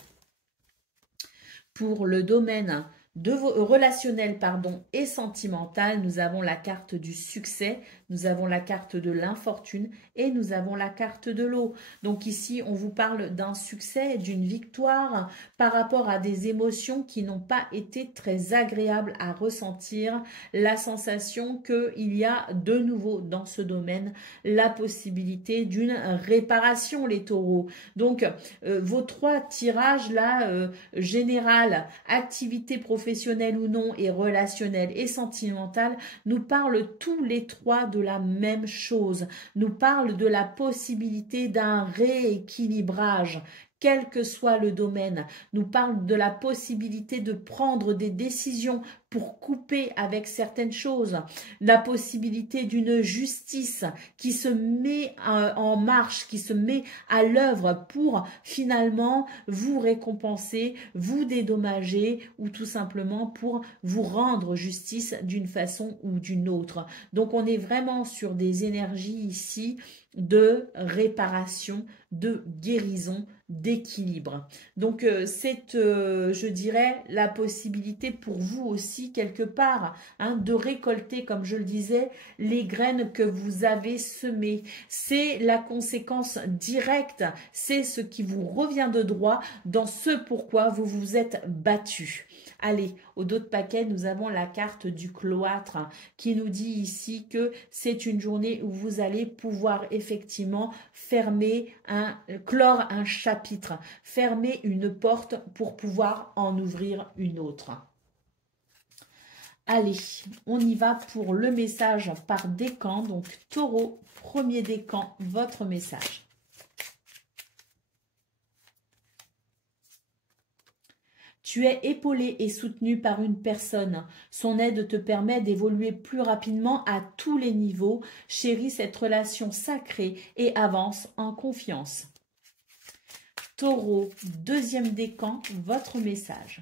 Pour le domaine relationnel et sentimental, nous avons la carte du succès, nous avons la carte de l'infortune et nous avons la carte de l'eau. Donc ici, on vous parle d'un succès, d'une victoire par rapport à des émotions qui n'ont pas été très agréables à ressentir. La sensation qu'il y a de nouveau dans ce domaine la possibilité d'une réparation, les taureaux. Donc, vos trois tirages là, général, activité professionnelle ou non et relationnelle et sentimentale, nous parlent tous les trois de la même chose, nous parlent de la possibilité d'un rééquilibrage, quel que soit le domaine, nous parle de la possibilité de prendre des décisions pour couper avec certaines choses, la possibilité d'une justice qui se met en marche, qui se met à l'œuvre pour finalement vous récompenser, vous dédommager ou tout simplement pour vous rendre justice d'une façon ou d'une autre. Donc on est vraiment sur des énergies ici de réparation, de guérison, d'équilibre. Donc c'est, je dirais, la possibilité pour vous aussi quelque part de récolter, comme je le disais, les graines que vous avez semées. C'est la conséquence directe, c'est ce qui vous revient de droit dans ce pourquoi vous vous êtes battu. Allez, au dos de paquet, nous avons la carte du cloître qui nous dit ici que c'est une journée où vous allez pouvoir effectivement clore un chapitre, fermer une porte pour pouvoir en ouvrir une autre. Allez, on y va pour le message par décan. Donc, Taureau, premier décan, votre message. Tu es épaulé et soutenu par une personne. Son aide te permet d'évoluer plus rapidement à tous les niveaux. Chéris cette relation sacrée et avance en confiance. Taureau, deuxième décan, votre message.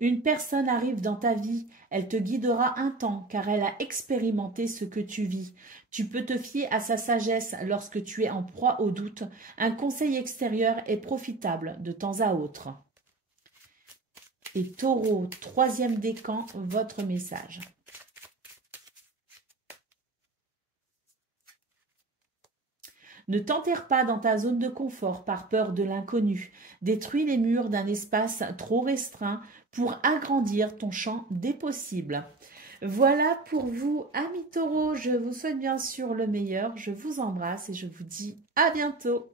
Une personne arrive dans ta vie, elle te guidera un temps car elle a expérimenté ce que tu vis. Tu peux te fier à sa sagesse lorsque tu es en proie au doute. Un conseil extérieur est profitable de temps à autre. Et Taureau, troisième décan, votre message. Ne t'enterre pas dans ta zone de confort par peur de l'inconnu. Détruis les murs d'un espace trop restreint pour agrandir ton champ des possibles. Voilà pour vous, amis taureaux. Je vous souhaite bien sûr le meilleur. Je vous embrasse et je vous dis à bientôt.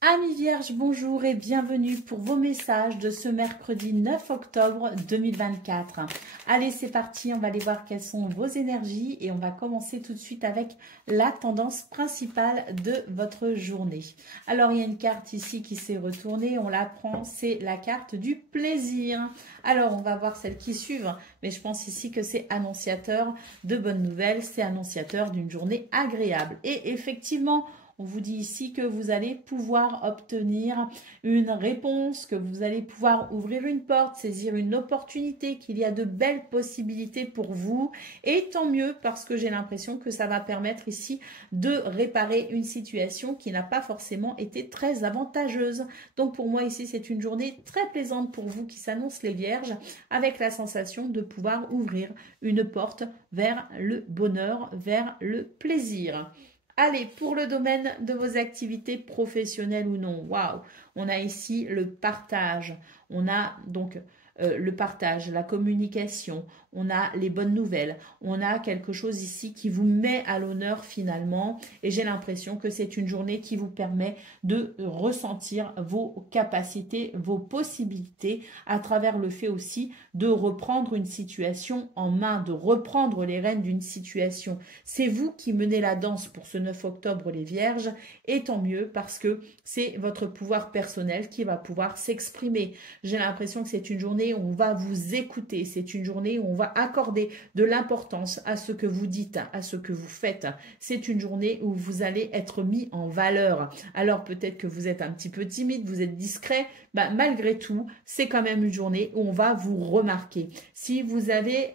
Amis vierges, bonjour et bienvenue pour vos messages de ce mercredi 9 octobre 2024. Allez, c'est parti, on va aller voir quelles sont vos énergies et on va commencer tout de suite avec la tendance principale de votre journée. Alors, il y a une carte ici qui s'est retournée, on la prend, c'est la carte du plaisir. Alors, on va voir celles qui suivent, mais je pense ici que c'est annonciateur de bonnes nouvelles, c'est annonciateur d'une journée agréable. Et effectivement, on vous dit ici que vous allez pouvoir obtenir une réponse, que vous allez pouvoir ouvrir une porte, saisir une opportunité, qu'il y a de belles possibilités pour vous. Et tant mieux parce que j'ai l'impression que ça va permettre ici de réparer une situation qui n'a pas forcément été très avantageuse. Donc pour moi ici, c'est une journée très plaisante pour vous qui s'annonce les vierges avec la sensation de pouvoir ouvrir une porte vers le bonheur, vers le plaisir. Allez, pour le domaine de vos activités professionnelles ou non, waouh, on a ici le partage, on a donc le partage, la communication, on a les bonnes nouvelles, on a quelque chose ici qui vous met à l'honneur finalement et j'ai l'impression que c'est une journée qui vous permet de ressentir vos capacités, vos possibilités à travers le fait aussi de reprendre une situation en main, de reprendre les rênes d'une situation. C'est vous qui menez la danse pour ce 9 octobre les vierges et tant mieux parce que c'est votre pouvoir personnel qui va pouvoir s'exprimer. J'ai l'impression que c'est une journée où on va vous écouter, c'est une journée où on va accorder de l'importance à ce que vous dites, à ce que vous faites. C'est une journée où vous allez être mis en valeur. Alors peut-être que vous êtes un petit peu timide, vous êtes discret, malgré tout, c'est quand même une journée où on va vous remarquer. Si vous avez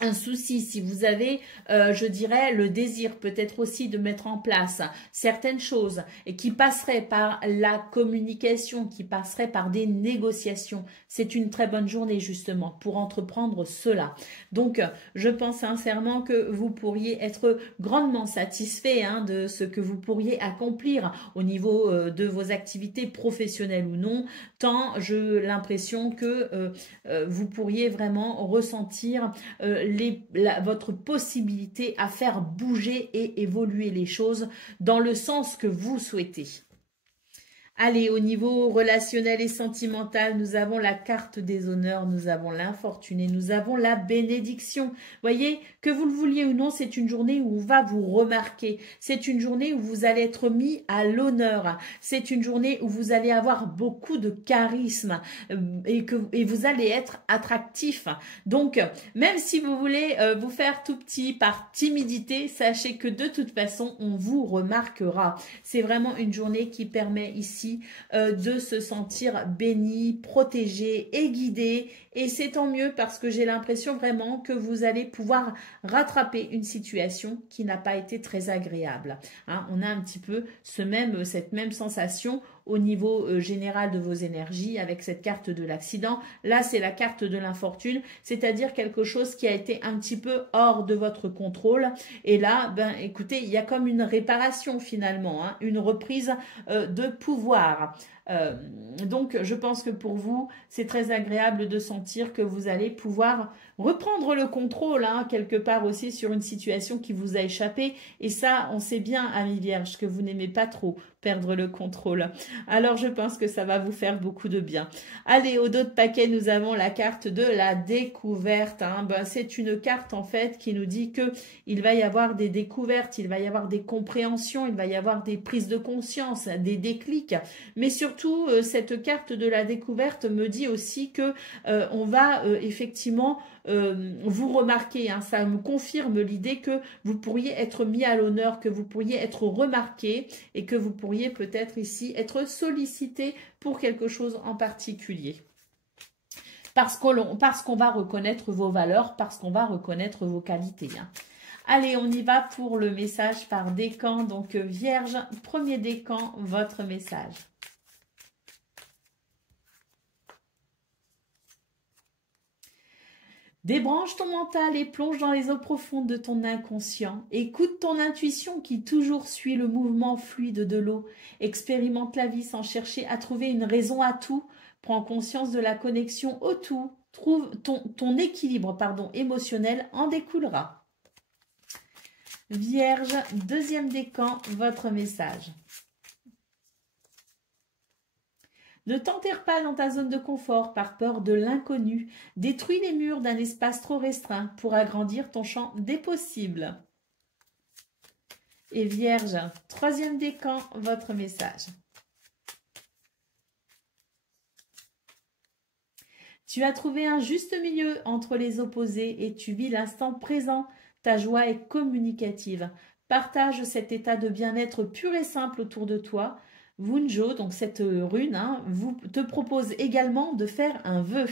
un souci, si vous avez, je dirais, le désir peut-être aussi de mettre en place certaines choses et qui passeraient par la communication, qui passeraient par des négociations, c'est une très bonne journée justement pour entreprendre cela. Donc, je pense sincèrement que vous pourriez être grandement satisfait de ce que vous pourriez accomplir au niveau de vos activités professionnelles ou non, tant j'ai l'impression que vous pourriez vraiment ressentir votre possibilité à faire bouger et évoluer les choses dans le sens que vous souhaitez. Allez, au niveau relationnel et sentimental, nous avons la carte des honneurs, nous avons l'infortuné, nous avons la bénédiction. Voyez, que vous le vouliez ou non, c'est une journée où on va vous remarquer. C'est une journée où vous allez être mis à l'honneur. C'est une journée où vous allez avoir beaucoup de charisme et vous allez être attractif. Donc, même si vous voulez vous faire tout petit par timidité, sachez que de toute façon, on vous remarquera. C'est vraiment une journée qui permet ici de se sentir béni, protégé et guidé. Et c'est tant mieux parce que j'ai l'impression vraiment que vous allez pouvoir rattraper une situation qui n'a pas été très agréable. On a un petit peu cette même sensation au niveau général de vos énergies avec cette carte de l'accident. Là, c'est la carte de l'infortune, c'est-à-dire quelque chose qui a été un petit peu hors de votre contrôle. Et là, ben, écoutez, il y a comme une réparation finalement, hein, une reprise de pouvoir. Donc, je pense que pour vous, c'est très agréable de sentir que vous allez pouvoir reprendre le contrôle, hein, quelque part aussi sur une situation qui vous a échappé. Et ça, on sait bien, amis vierges, que vous n'aimez pas trop perdre le contrôle. Alors, je pense que ça va vous faire beaucoup de bien. Allez, au dos de paquet, nous avons la carte de la découverte. Hein. Ben, c'est une carte, en fait, qui nous dit que il va y avoir des découvertes, il va y avoir des compréhensions, il va y avoir des prises de conscience, des déclics. Mais surtout, cette carte de la découverte me dit aussi que on va effectivement vous remarquer. Hein. Ça me confirme l'idée que vous pourriez être mis à l'honneur, que vous pourriez être remarqué et que vous pourriez peut-être ici être sollicité pour quelque chose en particulier. Parce qu'on va reconnaître vos valeurs, parce qu'on va reconnaître vos qualités. Hein. Allez, on y va pour le message par décan. Donc, Vierge, premier décan, votre message. Débranche ton mental et plonge dans les eaux profondes de ton inconscient. Écoute ton intuition qui toujours suit le mouvement fluide de l'eau. Expérimente la vie sans chercher à trouver une raison à tout. Prends conscience de la connexion au tout. Trouve ton équilibre émotionnel en découlera. Vierge, deuxième décan, votre message. Ne t'enterre pas dans ta zone de confort par peur de l'inconnu. Détruis les murs d'un espace trop restreint pour agrandir ton champ des possibles. Et Vierge, troisième décan, votre message. Tu as trouvé un juste milieu entre les opposés et tu vis l'instant présent. Ta joie est communicative. Partage cet état de bien-être pur et simple autour de toi. Wunjo, donc cette rune, hein, te propose également de faire un vœu.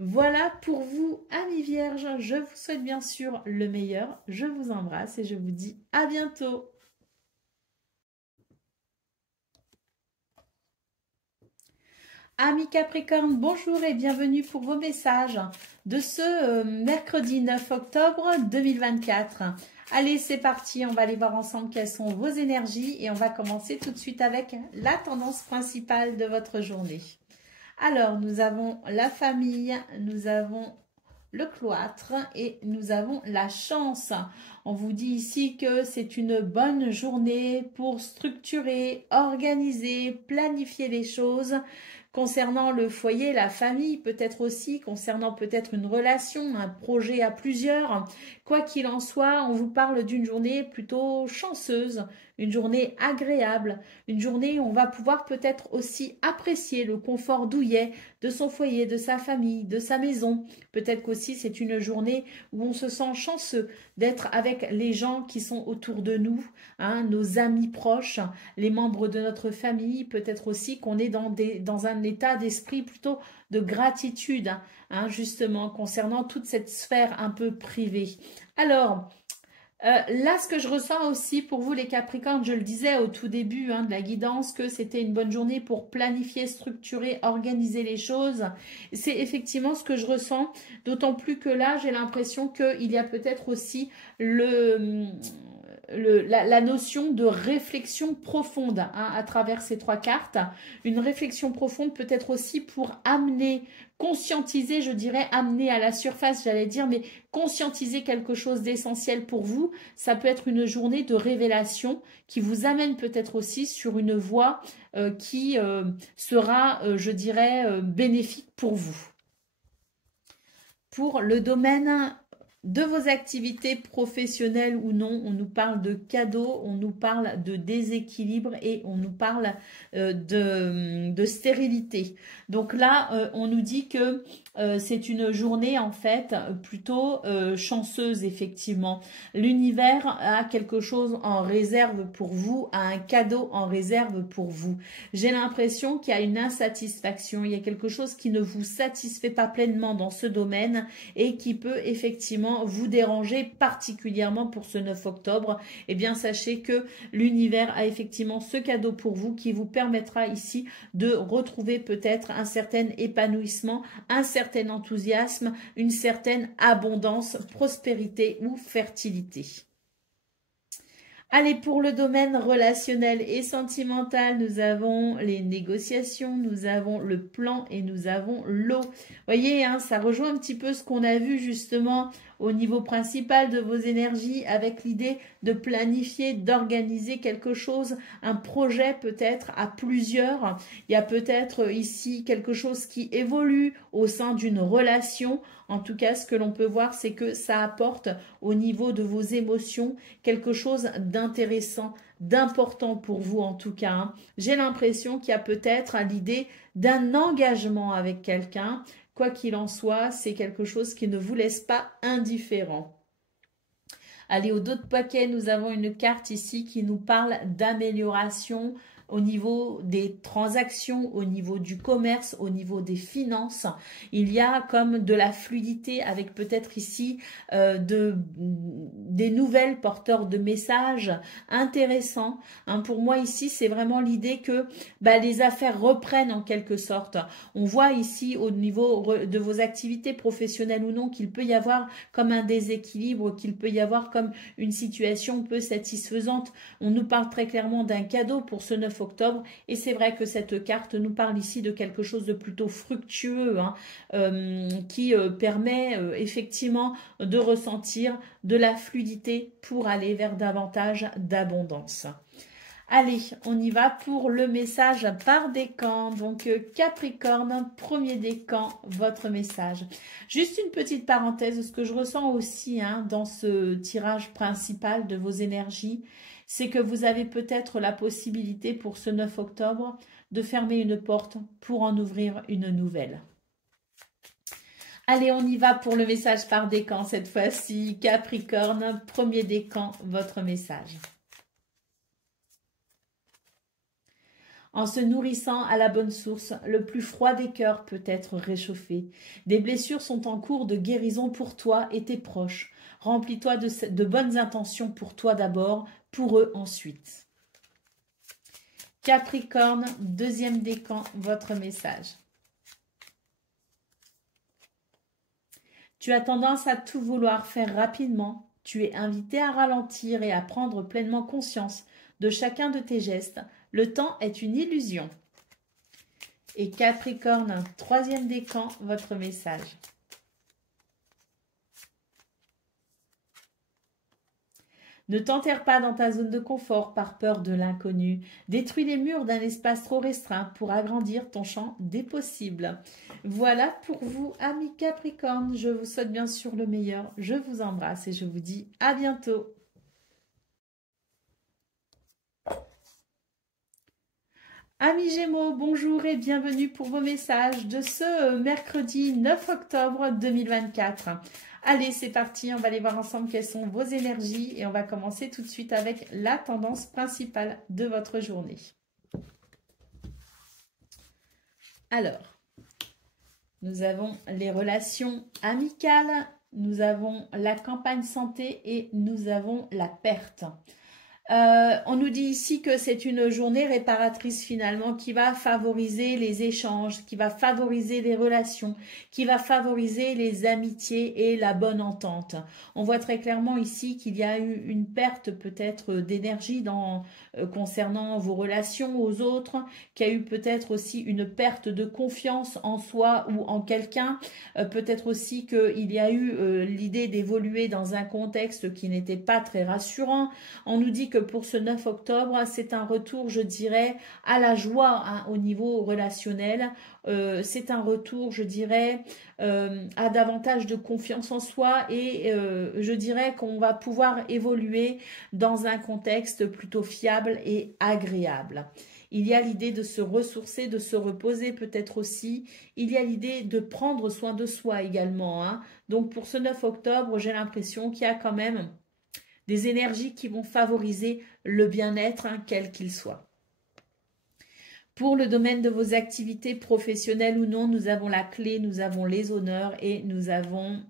Voilà pour vous, amis vierges. Je vous souhaite bien sûr le meilleur. Je vous embrasse et je vous dis à bientôt. Amis Capricorne, bonjour et bienvenue pour vos messages de ce mercredi 9 octobre 2024. Allez, c'est parti, on va aller voir ensemble quelles sont vos énergies et on va commencer tout de suite avec la tendance principale de votre journée. Alors, nous avons la famille, nous avons le cloître et nous avons la chance. On vous dit ici que c'est une bonne journée pour structurer, organiser, planifier les choses. Concernant le foyer, la famille, peut-être aussi, concernant peut-être une relation, un projet à plusieurs. Quoi qu'il en soit, on vous parle d'une journée plutôt chanceuse, une journée agréable, une journée où on va pouvoir peut-être aussi apprécier le confort douillet de son foyer, de sa famille, de sa maison. Peut-être qu'aussi c'est une journée où on se sent chanceux d'être avec les gens qui sont autour de nous, hein, nos amis proches, les membres de notre famille. Peut-être aussi qu'on est dans un état d'esprit plutôt de gratitude, hein, justement, concernant toute cette sphère un peu privée. Alors, là, ce que je ressens aussi pour vous, les Capricornes, je le disais au tout début de la guidance, que c'était une bonne journée pour planifier, structurer, organiser les choses. C'est effectivement ce que je ressens, d'autant plus que là, j'ai l'impression qu'il y a peut-être aussi la notion de réflexion profonde à travers ces trois cartes. Une réflexion profonde peut-être aussi pour amener, conscientiser, je dirais, amener à la surface, j'allais dire, mais conscientiser quelque chose d'essentiel pour vous. Ça peut être une journée de révélation qui vous amène peut-être aussi sur une voie qui sera, je dirais, bénéfique pour vous. Pour le domaine de vos activités professionnelles ou non, on nous parle de cadeaux, on nous parle de déséquilibre et on nous parle de stérilité. Donc là, on nous dit que c'est une journée en fait plutôt chanceuse effectivement. L'univers a quelque chose en réserve pour vous, a un cadeau en réserve pour vous. J'ai l'impression qu'il y a une insatisfaction, il y a quelque chose qui ne vous satisfait pas pleinement dans ce domaine et qui peut effectivement effectivement vous déranger particulièrement pour ce 9 octobre, eh bien sachez que l'univers a effectivement ce cadeau pour vous qui vous permettra ici de retrouver peut-être un certain épanouissement, un certain enthousiasme, une certaine abondance, prospérité ou fertilité. Allez, pour le domaine relationnel et sentimental, nous avons les négociations, nous avons le plan et nous avons l'eau. Vous voyez, hein, ça rejoint un petit peu ce qu'on a vu justement au niveau principal de vos énergies avec l'idée de planifier, d'organiser quelque chose, un projet peut-être à plusieurs. Il y a peut-être ici quelque chose qui évolue au sein d'une relation. En tout cas, ce que l'on peut voir, c'est que ça apporte au niveau de vos émotions quelque chose d'intéressant, d'important pour vous en tout cas. Hein. J'ai l'impression qu'il y a peut-être l'idée d'un engagement avec quelqu'un. Quoi qu'il en soit, c'est quelque chose qui ne vous laisse pas indifférent. Allez, au dos de paquet, nous avons une carte ici qui nous parle d'amélioration au niveau des transactions, au niveau du commerce, au niveau des finances. Il y a comme de la fluidité avec peut-être ici des nouvelles porteurs de messages intéressants. Hein, pour moi ici, c'est vraiment l'idée que les affaires reprennent en quelque sorte. On voit ici au niveau de vos activités professionnelles ou non qu'il peut y avoir comme un déséquilibre, qu'il peut y avoir comme une situation peu satisfaisante. On nous parle très clairement d'un cadeau pour ce 9 octobre et c'est vrai que cette carte nous parle ici de quelque chose de plutôt fructueux hein, qui permet effectivement de ressentir de la fluidité pour aller vers davantage d'abondance. Allez, on y va pour le message par décan. Donc Capricorne, premier décan, votre message. Juste une petite parenthèse, ce que je ressens aussi hein, dans ce tirage principal de vos énergies, c'est que vous avez peut-être la possibilité pour ce 9 octobre de fermer une porte pour en ouvrir une nouvelle. Allez, on y va pour le message par décan cette fois-ci. Capricorne, premier décan, votre message. En se nourrissant à la bonne source, le plus froid des cœurs peut être réchauffé. Des blessures sont en cours de guérison pour toi et tes proches. Remplis-toi de bonnes intentions pour toi d'abord, pour eux ensuite. Capricorne, deuxième décan, votre message. Tu as tendance à tout vouloir faire rapidement. Tu es invité à ralentir et à prendre pleinement conscience de chacun de tes gestes. Le temps est une illusion. Et Capricorne, troisième décan, votre message. Ne t'enterre pas dans ta zone de confort par peur de l'inconnu. Détruis les murs d'un espace trop restreint pour agrandir ton champ des possibles. Voilà pour vous, amis Capricorne. Je vous souhaite bien sûr le meilleur. Je vous embrasse et je vous dis à bientôt. Amis Gémeaux, bonjour et bienvenue pour vos messages de ce mercredi 9 octobre 2024. Allez, c'est parti, on va aller voir ensemble quelles sont vos énergies et on va commencer tout de suite avec la tendance principale de votre journée. Alors, nous avons les relations amicales, nous avons la campagne santé et nous avons la perte. On nous dit ici que c'est une journée réparatrice finalement qui va favoriser les échanges, qui va favoriser les relations, qui va favoriser les amitiés et la bonne entente. On voit très clairement ici qu'il y a eu une perte peut-être d'énergie concernant vos relations aux autres, qu'il y a eu peut-être aussi une perte de confiance en soi ou en quelqu'un, peut-être aussi qu'il y a eu l'idée d'évoluer dans un contexte qui n'était pas très rassurant. On nous dit que pour ce 9 octobre, c'est un retour, je dirais, à la joie hein, au niveau relationnel. C'est un retour, je dirais, à davantage de confiance en soi et je dirais qu'on va pouvoir évoluer dans un contexte plutôt fiable et agréable. Il y a l'idée de se ressourcer, de se reposer peut-être aussi. Il y a l'idée de prendre soin de soi également. Hein. Donc pour ce 9 octobre, j'ai l'impression qu'il y a quand même des énergies qui vont favoriser le bien-être, hein, quel qu'il soit. Pour le domaine de vos activités professionnelles ou non, nous avons la clé, nous avons les honneurs et nous avons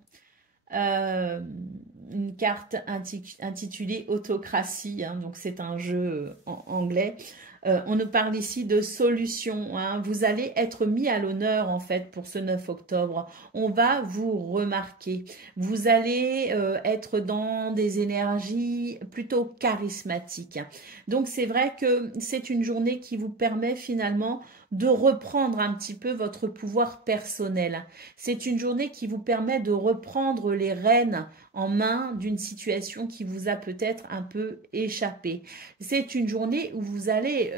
une carte intitulée Autocratie, hein, donc c'est un jeu en anglais. On nous parle ici de solutions, hein. Vous allez être mis à l'honneur en fait pour ce 9 octobre. On va vous remarquer. Vous allez être dans des énergies plutôt charismatiques. Donc c'est vrai que c'est une journée qui vous permet finalement de reprendre un petit peu votre pouvoir personnel. C'est une journée qui vous permet de reprendre les rênes en main d'une situation qui vous a peut-être un peu échappé. C'est une journée où vous allez,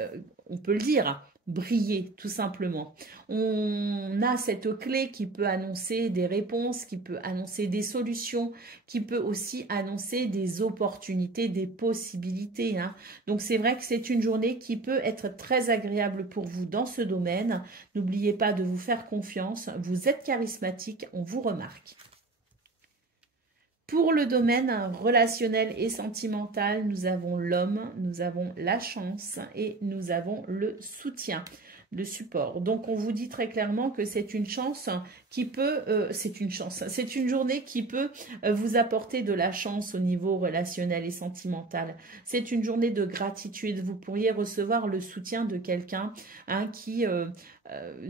on peut le dire, briller tout simplement. On a cette clé qui peut annoncer des réponses, qui peut annoncer des solutions, qui peut aussi annoncer des opportunités, des possibilités, hein. Donc c'est vrai que c'est une journée qui peut être très agréable pour vous dans ce domaine. N'oubliez pas de vous faire confiance, vous êtes charismatique, on vous remarque. Pour le domaine relationnel et sentimental, nous avons l'homme, nous avons la chance et nous avons le soutien, le support. Donc, on vous dit très clairement que c'est une chance qui peut, c'est une journée qui peut vous apporter de la chance au niveau relationnel et sentimental. C'est une journée de gratitude. Vous pourriez recevoir le soutien de quelqu'un, hein, qui...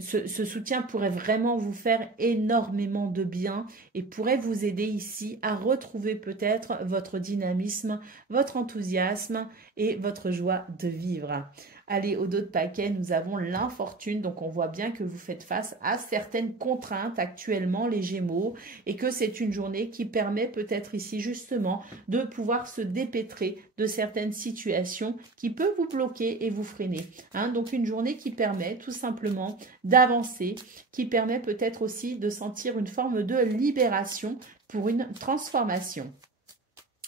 ce soutien pourrait vraiment vous faire énormément de bien et pourrait vous aider ici à retrouver peut-être votre dynamisme, votre enthousiasme et votre joie de vivre. Allez, au dos de paquet, nous avons l'infortune. Donc, on voit bien que vous faites face à certaines contraintes actuellement, les Gémeaux, et que c'est une journée qui permet peut-être ici justement de pouvoir se dépêtrer de certaines situations qui peuvent vous bloquer et vous freiner, hein. Donc, une journée qui permet tout simplement d'avancer, qui permet peut-être aussi de sentir une forme de libération pour une transformation.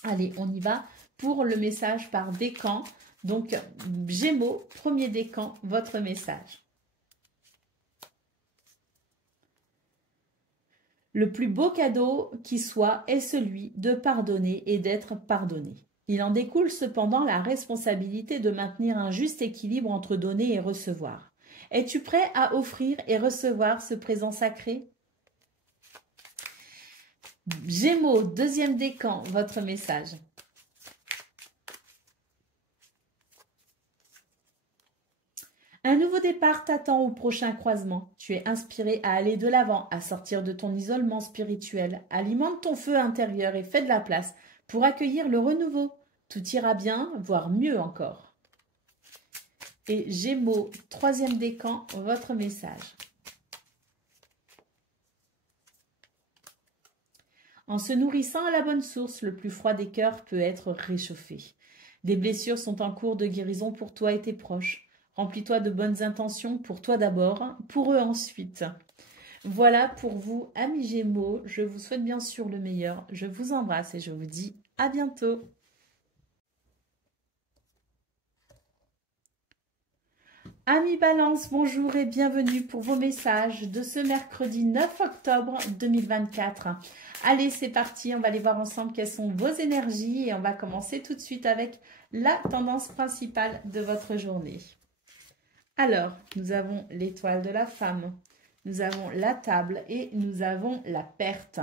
Allez, on y va pour le message par décan. Donc, Gémeaux, premier décan, votre message. Le plus beau cadeau qui soit est celui de pardonner et d'être pardonné. Il en découle cependant la responsabilité de maintenir un juste équilibre entre donner et recevoir. Es-tu prêt à offrir et recevoir ce présent sacré? Gémeaux, deuxième décan, votre message. Un nouveau départ t'attend au prochain croisement. Tu es inspiré à aller de l'avant, à sortir de ton isolement spirituel. Alimente ton feu intérieur et fais de la place pour accueillir le renouveau. Tout ira bien, voire mieux encore. Et Gémeaux, troisième décan, votre message. En se nourrissant à la bonne source, le plus froid des cœurs peut être réchauffé. Des blessures sont en cours de guérison pour toi et tes proches. Remplis-toi de bonnes intentions pour toi d'abord, pour eux ensuite. Voilà pour vous, amis Gémeaux. Je vous souhaite bien sûr le meilleur. Je vous embrasse et je vous dis à bientôt. Amis Balance, bonjour et bienvenue pour vos messages de ce mercredi 9 octobre 2024. Allez, c'est parti, on va aller voir ensemble quelles sont vos énergies et on va commencer tout de suite avec la tendance principale de votre journée. Alors, nous avons l'étoile de la femme, nous avons la table et nous avons la perte.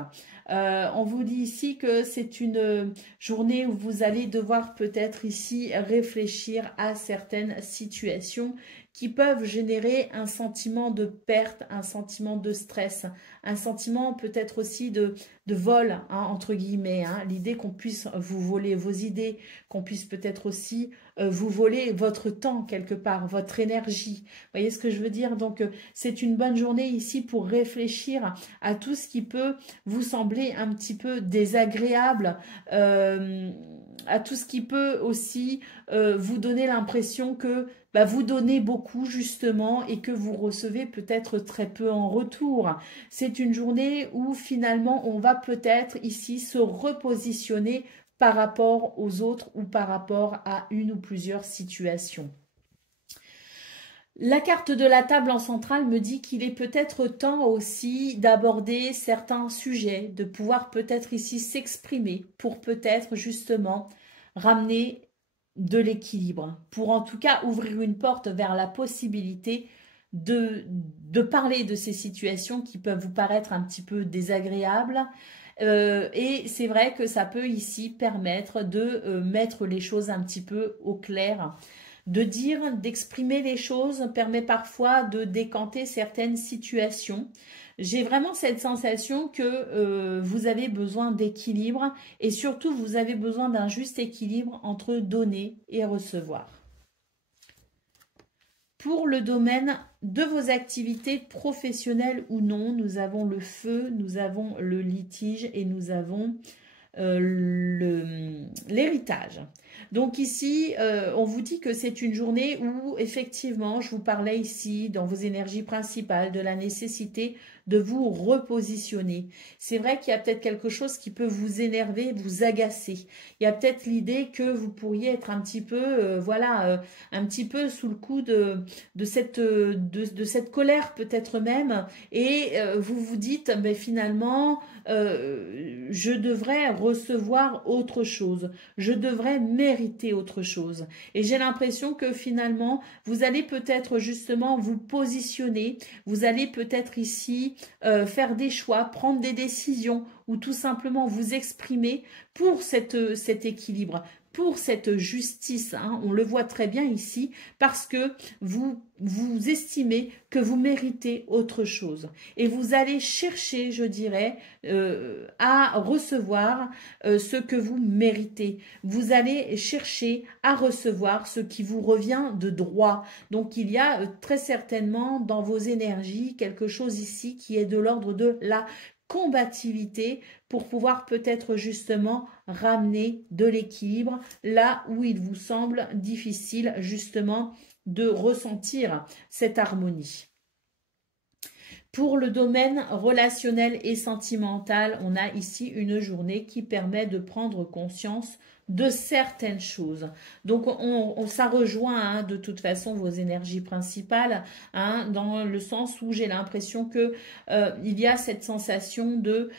On vous dit ici que c'est une journée où vous allez devoir peut-être ici réfléchir à certaines situations qui peuvent générer un sentiment de perte, un sentiment de stress, un sentiment peut-être aussi de vol, hein, entre guillemets, hein. L'idée qu'on puisse vous voler vos idées, qu'on puisse peut-être aussi vous voler votre temps quelque part, votre énergie. Vous voyez ce que je veux dire? Donc, c'est une bonne journée ici pour réfléchir à tout ce qui peut vous sembler un petit peu désagréable, à tout ce qui peut aussi vous donner l'impression que vous donnez beaucoup justement et que vous recevez peut-être très peu en retour. C'est une journée où finalement on va peut-être ici se repositionner par rapport aux autres ou par rapport à une ou plusieurs situations. La carte de la table en centrale me dit qu'il est peut-être temps aussi d'aborder certains sujets, de pouvoir peut-être ici s'exprimer pour peut-être justement ramener de l'équilibre, pour en tout cas ouvrir une porte vers la possibilité de parler de ces situations qui peuvent vous paraître un petit peu désagréables Et c'est vrai que ça peut ici permettre de mettre les choses un petit peu au clair. De dire, d'exprimer les choses permet parfois de décanter certaines situations. J'ai vraiment cette sensation que vous avez besoin d'équilibre et surtout vous avez besoin d'un juste équilibre entre donner et recevoir. Pour le domaine de vos activités professionnelles ou non, nous avons le feu, nous avons le litige et nous avons l'héritage. Donc ici, on vous dit que c'est une journée où effectivement, je vous parlais ici dans vos énergies principales de la nécessité de vous repositionner. C'est vrai qu'il y a peut-être quelque chose qui peut vous énerver, vous agacer. Il y a peut-être l'idée que vous pourriez être un petit peu, voilà, un petit peu sous le coup de cette colère peut-être même, et vous vous dites, ben, finalement, je devrais recevoir autre chose, je devrais mériter autre chose. Et j'ai l'impression que finalement, vous allez peut-être justement vous positionner, vous allez peut-être ici faire des choix, prendre des décisions ou tout simplement vous exprimer pour cet équilibre, pour cette justice, hein, on le voit très bien ici, parce que vous estimez que vous méritez autre chose. Et vous allez chercher, je dirais, à recevoir ce que vous méritez. Vous allez chercher à recevoir ce qui vous revient de droit. Donc, il y a très certainement dans vos énergies quelque chose ici qui est de l'ordre de la combativité pour pouvoir peut-être justement ramener de l'équilibre là où il vous semble difficile justement de ressentir cette harmonie. Pour le domaine relationnel et sentimental, on a ici une journée qui permet de prendre conscience de certaines choses. Donc, ça rejoint hein, de toute façon vos énergies principales, hein, dans le sens où j'ai l'impression que il y a cette sensation de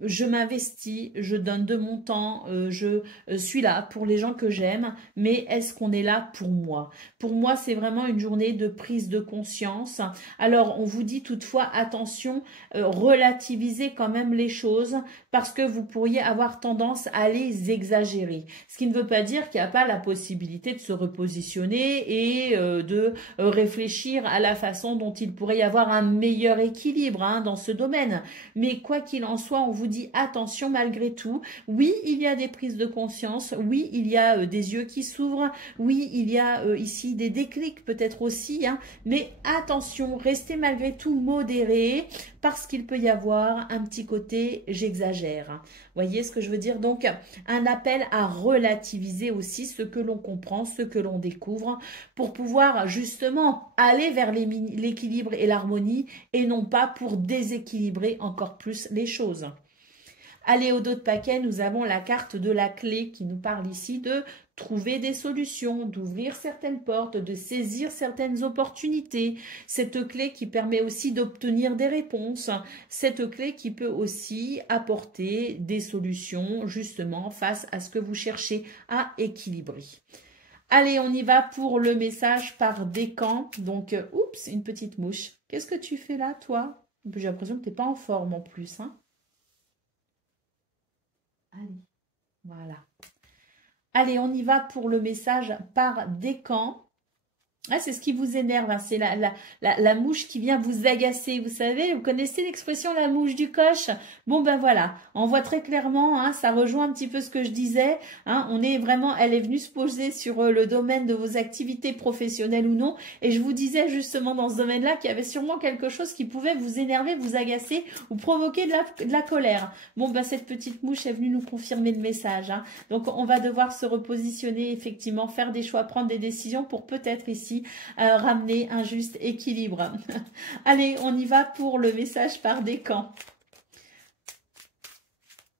je m'investis, je donne de mon temps, je suis là pour les gens que j'aime, mais est-ce qu'on est là pour moi? Pour moi, c'est vraiment une journée de prise de conscience. Alors, on vous dit toutefois, attention, relativisez quand même les choses parce que vous pourriez avoir tendance à les exagérer. Ce qui ne veut pas dire qu'il n'y a pas la possibilité de se repositionner et de réfléchir à la façon dont il pourrait y avoir un meilleur équilibre hein, dans ce domaine. Mais quoi qu'il en soit, on vous dit attention malgré tout. Oui, il y a des prises de conscience. Oui, il y a des yeux qui s'ouvrent. Oui, il y a ici des déclics peut-être aussi. Hein, mais attention, restez malgré tout modéré parce qu'il peut y avoir un petit côté j'exagère. Voyez ce que je veux dire? Donc, un appel à relativiser aussi ce que l'on comprend, ce que l'on découvre pour pouvoir justement aller vers l'équilibre et l'harmonie et non pas pour déséquilibrer encore plus les choses. Allez, au dos de paquet, nous avons la carte de la clé qui nous parle ici de trouver des solutions, d'ouvrir certaines portes, de saisir certaines opportunités. Cette clé qui permet aussi d'obtenir des réponses. Cette clé qui peut aussi apporter des solutions justement face à ce que vous cherchez à équilibrer. Allez, on y va pour le message par décan. Donc, oups, une petite mouche. Qu'est-ce que tu fais là, toi? J'ai l'impression que tu n'es pas en forme en plus, hein? Allez, voilà. Allez, on y va pour le message par décan. Ah, c'est ce qui vous énerve, hein. C'est la mouche qui vient vous agacer, vous savez, vous connaissez l'expression la mouche du coche? Bon ben voilà, on voit très clairement, hein, ça rejoint un petit peu ce que je disais, hein, elle est venue se poser sur le domaine de vos activités professionnelles ou non, et je vous disais justement dans ce domaine-là qu'il y avait sûrement quelque chose qui pouvait vous énerver, vous agacer ou provoquer de la colère. Bon ben cette petite mouche est venue nous confirmer le message, hein. Donc on va devoir se repositionner, effectivement, faire des choix, prendre des décisions pour peut-être ici ramener un juste équilibre. Allez, on y va pour le message par décan.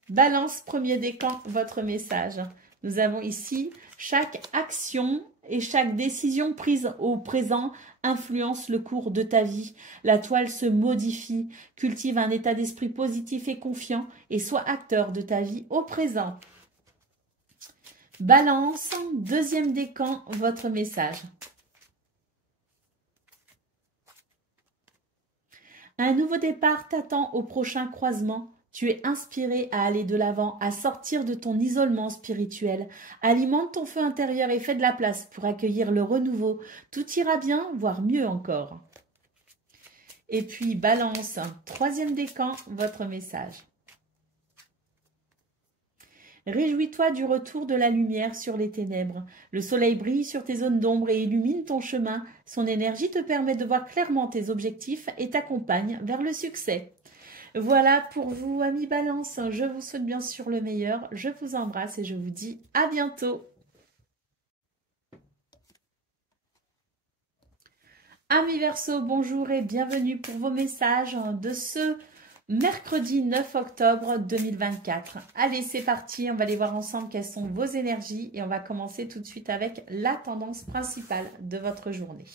Balance, premier décan, votre message. Nous avons ici chaque action et chaque décision prise au présent influence le cours de ta vie. La toile se modifie, cultive un état d'esprit positif et confiant et sois acteur de ta vie au présent. Balance, deuxième décan, votre message. Un nouveau départ t'attend au prochain croisement. Tu es inspiré à aller de l'avant, à sortir de ton isolement spirituel. Alimente ton feu intérieur et fais de la place pour accueillir le renouveau. Tout ira bien, voire mieux encore. Et puis, Balance, troisième décan, votre message. Réjouis-toi du retour de la lumière sur les ténèbres. Le soleil brille sur tes zones d'ombre et illumine ton chemin. Son énergie te permet de voir clairement tes objectifs et t'accompagne vers le succès. Voilà pour vous, amis Balance. Je vous souhaite bien sûr le meilleur. Je vous embrasse et je vous dis à bientôt. Amis Verseau, bonjour et bienvenue pour vos messages de ce mercredi 9 octobre 2024. Allez, c'est parti, on va aller voir ensemble quelles sont vos énergies et on va commencer tout de suite avec la tendance principale de votre journée.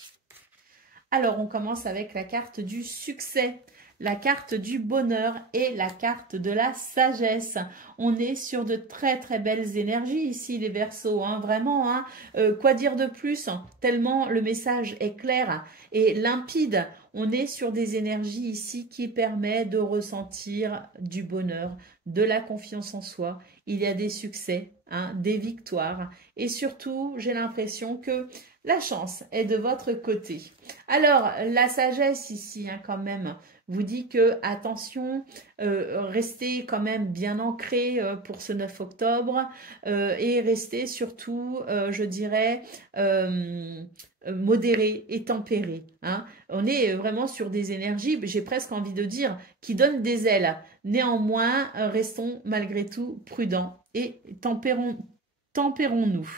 Alors, on commence avec la carte du succès, la carte du bonheur et la carte de la sagesse. On est sur de très très belles énergies ici les Verseaux, hein, vraiment, hein, quoi dire de plus, tellement le message est clair et limpide. On est sur des énergies ici qui permettent de ressentir du bonheur, de la confiance en soi. Il y a des succès, hein, des victoires et surtout j'ai l'impression que la chance est de votre côté. Alors la sagesse ici, hein, quand même, vous dit que, attention, restez quand même bien ancré pour ce 9 octobre et restez surtout, je dirais, modéré et tempéré. Hein. On est vraiment sur des énergies, j'ai presque envie de dire, qui donnent des ailes. Néanmoins, restons malgré tout prudents et tempérons-nous.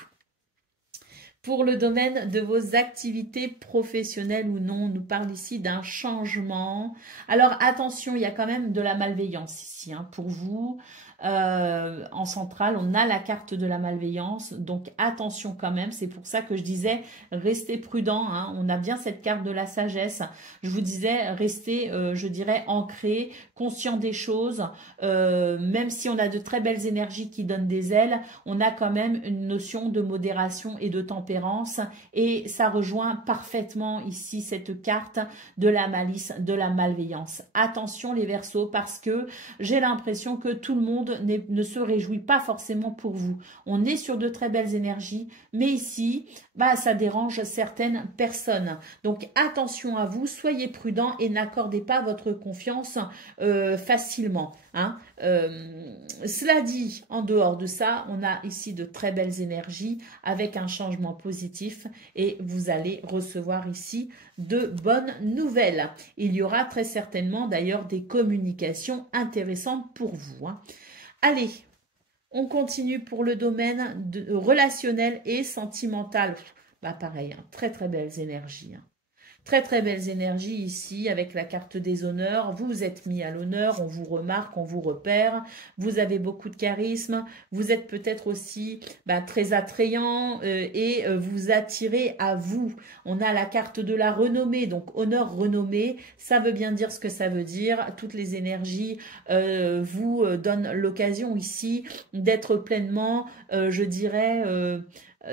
Pour le domaine de vos activités professionnelles ou non, on nous parle ici d'un changement. Alors attention, il y a quand même de la malveillance ici, hein, pour vous. En centrale, on a la carte de la malveillance, donc attention quand même, c'est pour ça que je disais restez prudent, hein. On a bien cette carte de la sagesse, je vous disais restez, je dirais ancré, conscient des choses, même si on a de très belles énergies qui donnent des ailes, on a quand même une notion de modération et de tempérance et ça rejoint parfaitement ici cette carte de la malice, de la malveillance. Attention les Verseaux parce que j'ai l'impression que tout le monde ne se réjouit pas forcément pour vous. On est sur de très belles énergies, mais ici, bah, ça dérange certaines personnes. Donc attention à vous, soyez prudents et n'accordez pas votre confiance facilement. Hein. Cela dit, en dehors de ça, on a ici de très belles énergies avec un changement positif et vous allez recevoir ici de bonnes nouvelles. Il y aura très certainement d'ailleurs des communications intéressantes pour vous. Hein. Allez, on continue pour le domaine relationnel et sentimental. Bah pareil, hein, très très belles énergies. Hein. Très très belles énergies ici avec la carte des honneurs. Vous êtes mis à l'honneur, on vous remarque, on vous repère. Vous avez beaucoup de charisme. Vous êtes peut-être aussi très attrayant et vous attirez à vous. On a la carte de la renommée, donc honneur, renommée. Ça veut bien dire ce que ça veut dire. Toutes les énergies vous donnent l'occasion ici d'être pleinement, je dirais...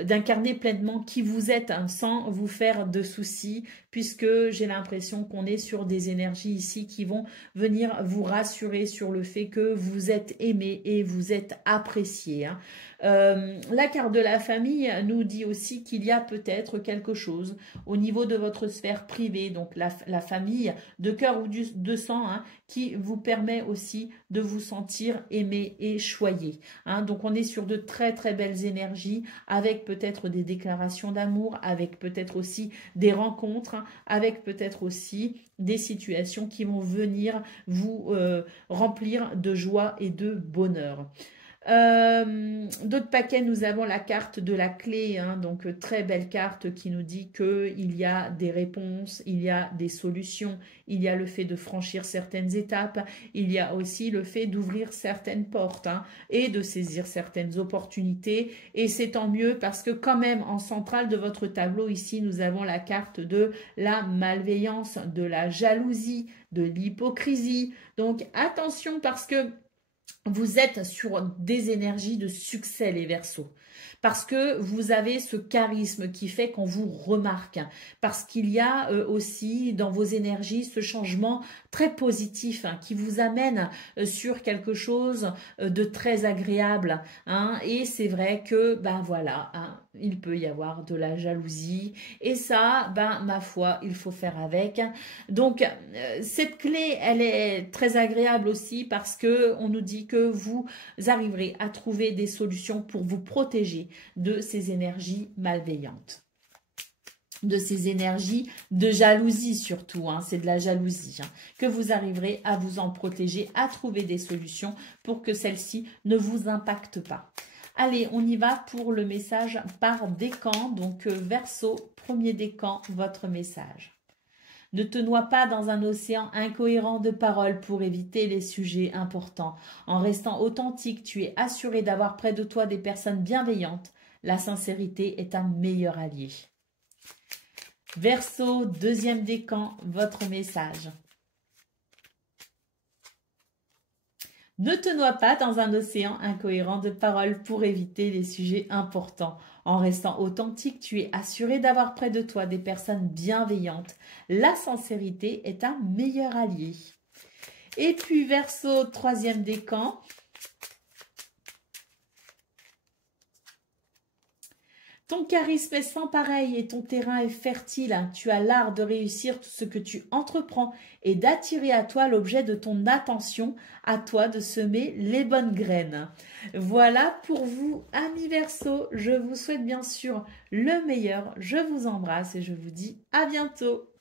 d'incarner pleinement qui vous êtes hein, sans vous faire de soucis puisque j'ai l'impression qu'on est sur des énergies ici qui vont venir vous rassurer sur le fait que vous êtes aimé et vous êtes apprécié. Hein. La carte de la famille nous dit aussi qu'il y a peut-être quelque chose au niveau de votre sphère privée, donc la famille de cœur ou de sang, hein, qui vous permet aussi de vous sentir aimé et choyé. Hein. Donc on est sur de très très belles énergies avec peut-être des déclarations d'amour, avec peut-être aussi des rencontres, hein, avec peut-être aussi des situations qui vont venir vous remplir de joie et de bonheur. D'autres paquets, nous avons la carte de la clé, hein, donc très belle carte qui nous dit qu'il y a des réponses, il y a des solutions, il y a le fait de franchir certaines étapes, il y a aussi le fait d'ouvrir certaines portes hein, et de saisir certaines opportunités et c'est tant mieux parce que quand même en centrale de votre tableau ici nous avons la carte de la malveillance, de la jalousie, de l'hypocrisie, donc attention parce que vous êtes sur des énergies de succès, les Verseaux. parce que vous avez ce charisme qui fait qu'on vous remarque, parce qu'il y a aussi dans vos énergies ce changement très positif hein, qui vous amène sur quelque chose de très agréable. Hein, et c'est vrai que, ben voilà, hein, il peut y avoir de la jalousie. Et ça, ben ma foi, il faut faire avec. Donc, cette clé, elle est très agréable aussi parce que on nous dit que vous arriverez à trouver des solutions pour vous protéger de ces énergies malveillantes. De ces énergies de jalousie surtout, hein, c'est de la jalousie, hein, que vous arriverez à vous en protéger, à trouver des solutions pour que celle-ci ne vous impacte pas. Allez, on y va pour le message par décan, donc Verseau, premier décan, votre message. Ne te noie pas dans un océan incohérent de paroles pour éviter les sujets importants. En restant authentique, tu es assuré d'avoir près de toi des personnes bienveillantes. La sincérité est un meilleur allié. Verseau, deuxième décan, votre message. Ne te noie pas dans un océan incohérent de paroles pour éviter les sujets importants. En restant authentique, tu es assuré d'avoir près de toi des personnes bienveillantes. La sincérité est un meilleur allié. Et puis Verseau, troisième décan. Ton charisme est sans pareil et ton terrain est fertile. Tu as l'art de réussir tout ce que tu entreprends et d'attirer à toi l'objet de ton attention, à toi de semer les bonnes graines. Voilà pour vous, amis Verseau. Je vous souhaite bien sûr le meilleur. Je vous embrasse et je vous dis à bientôt.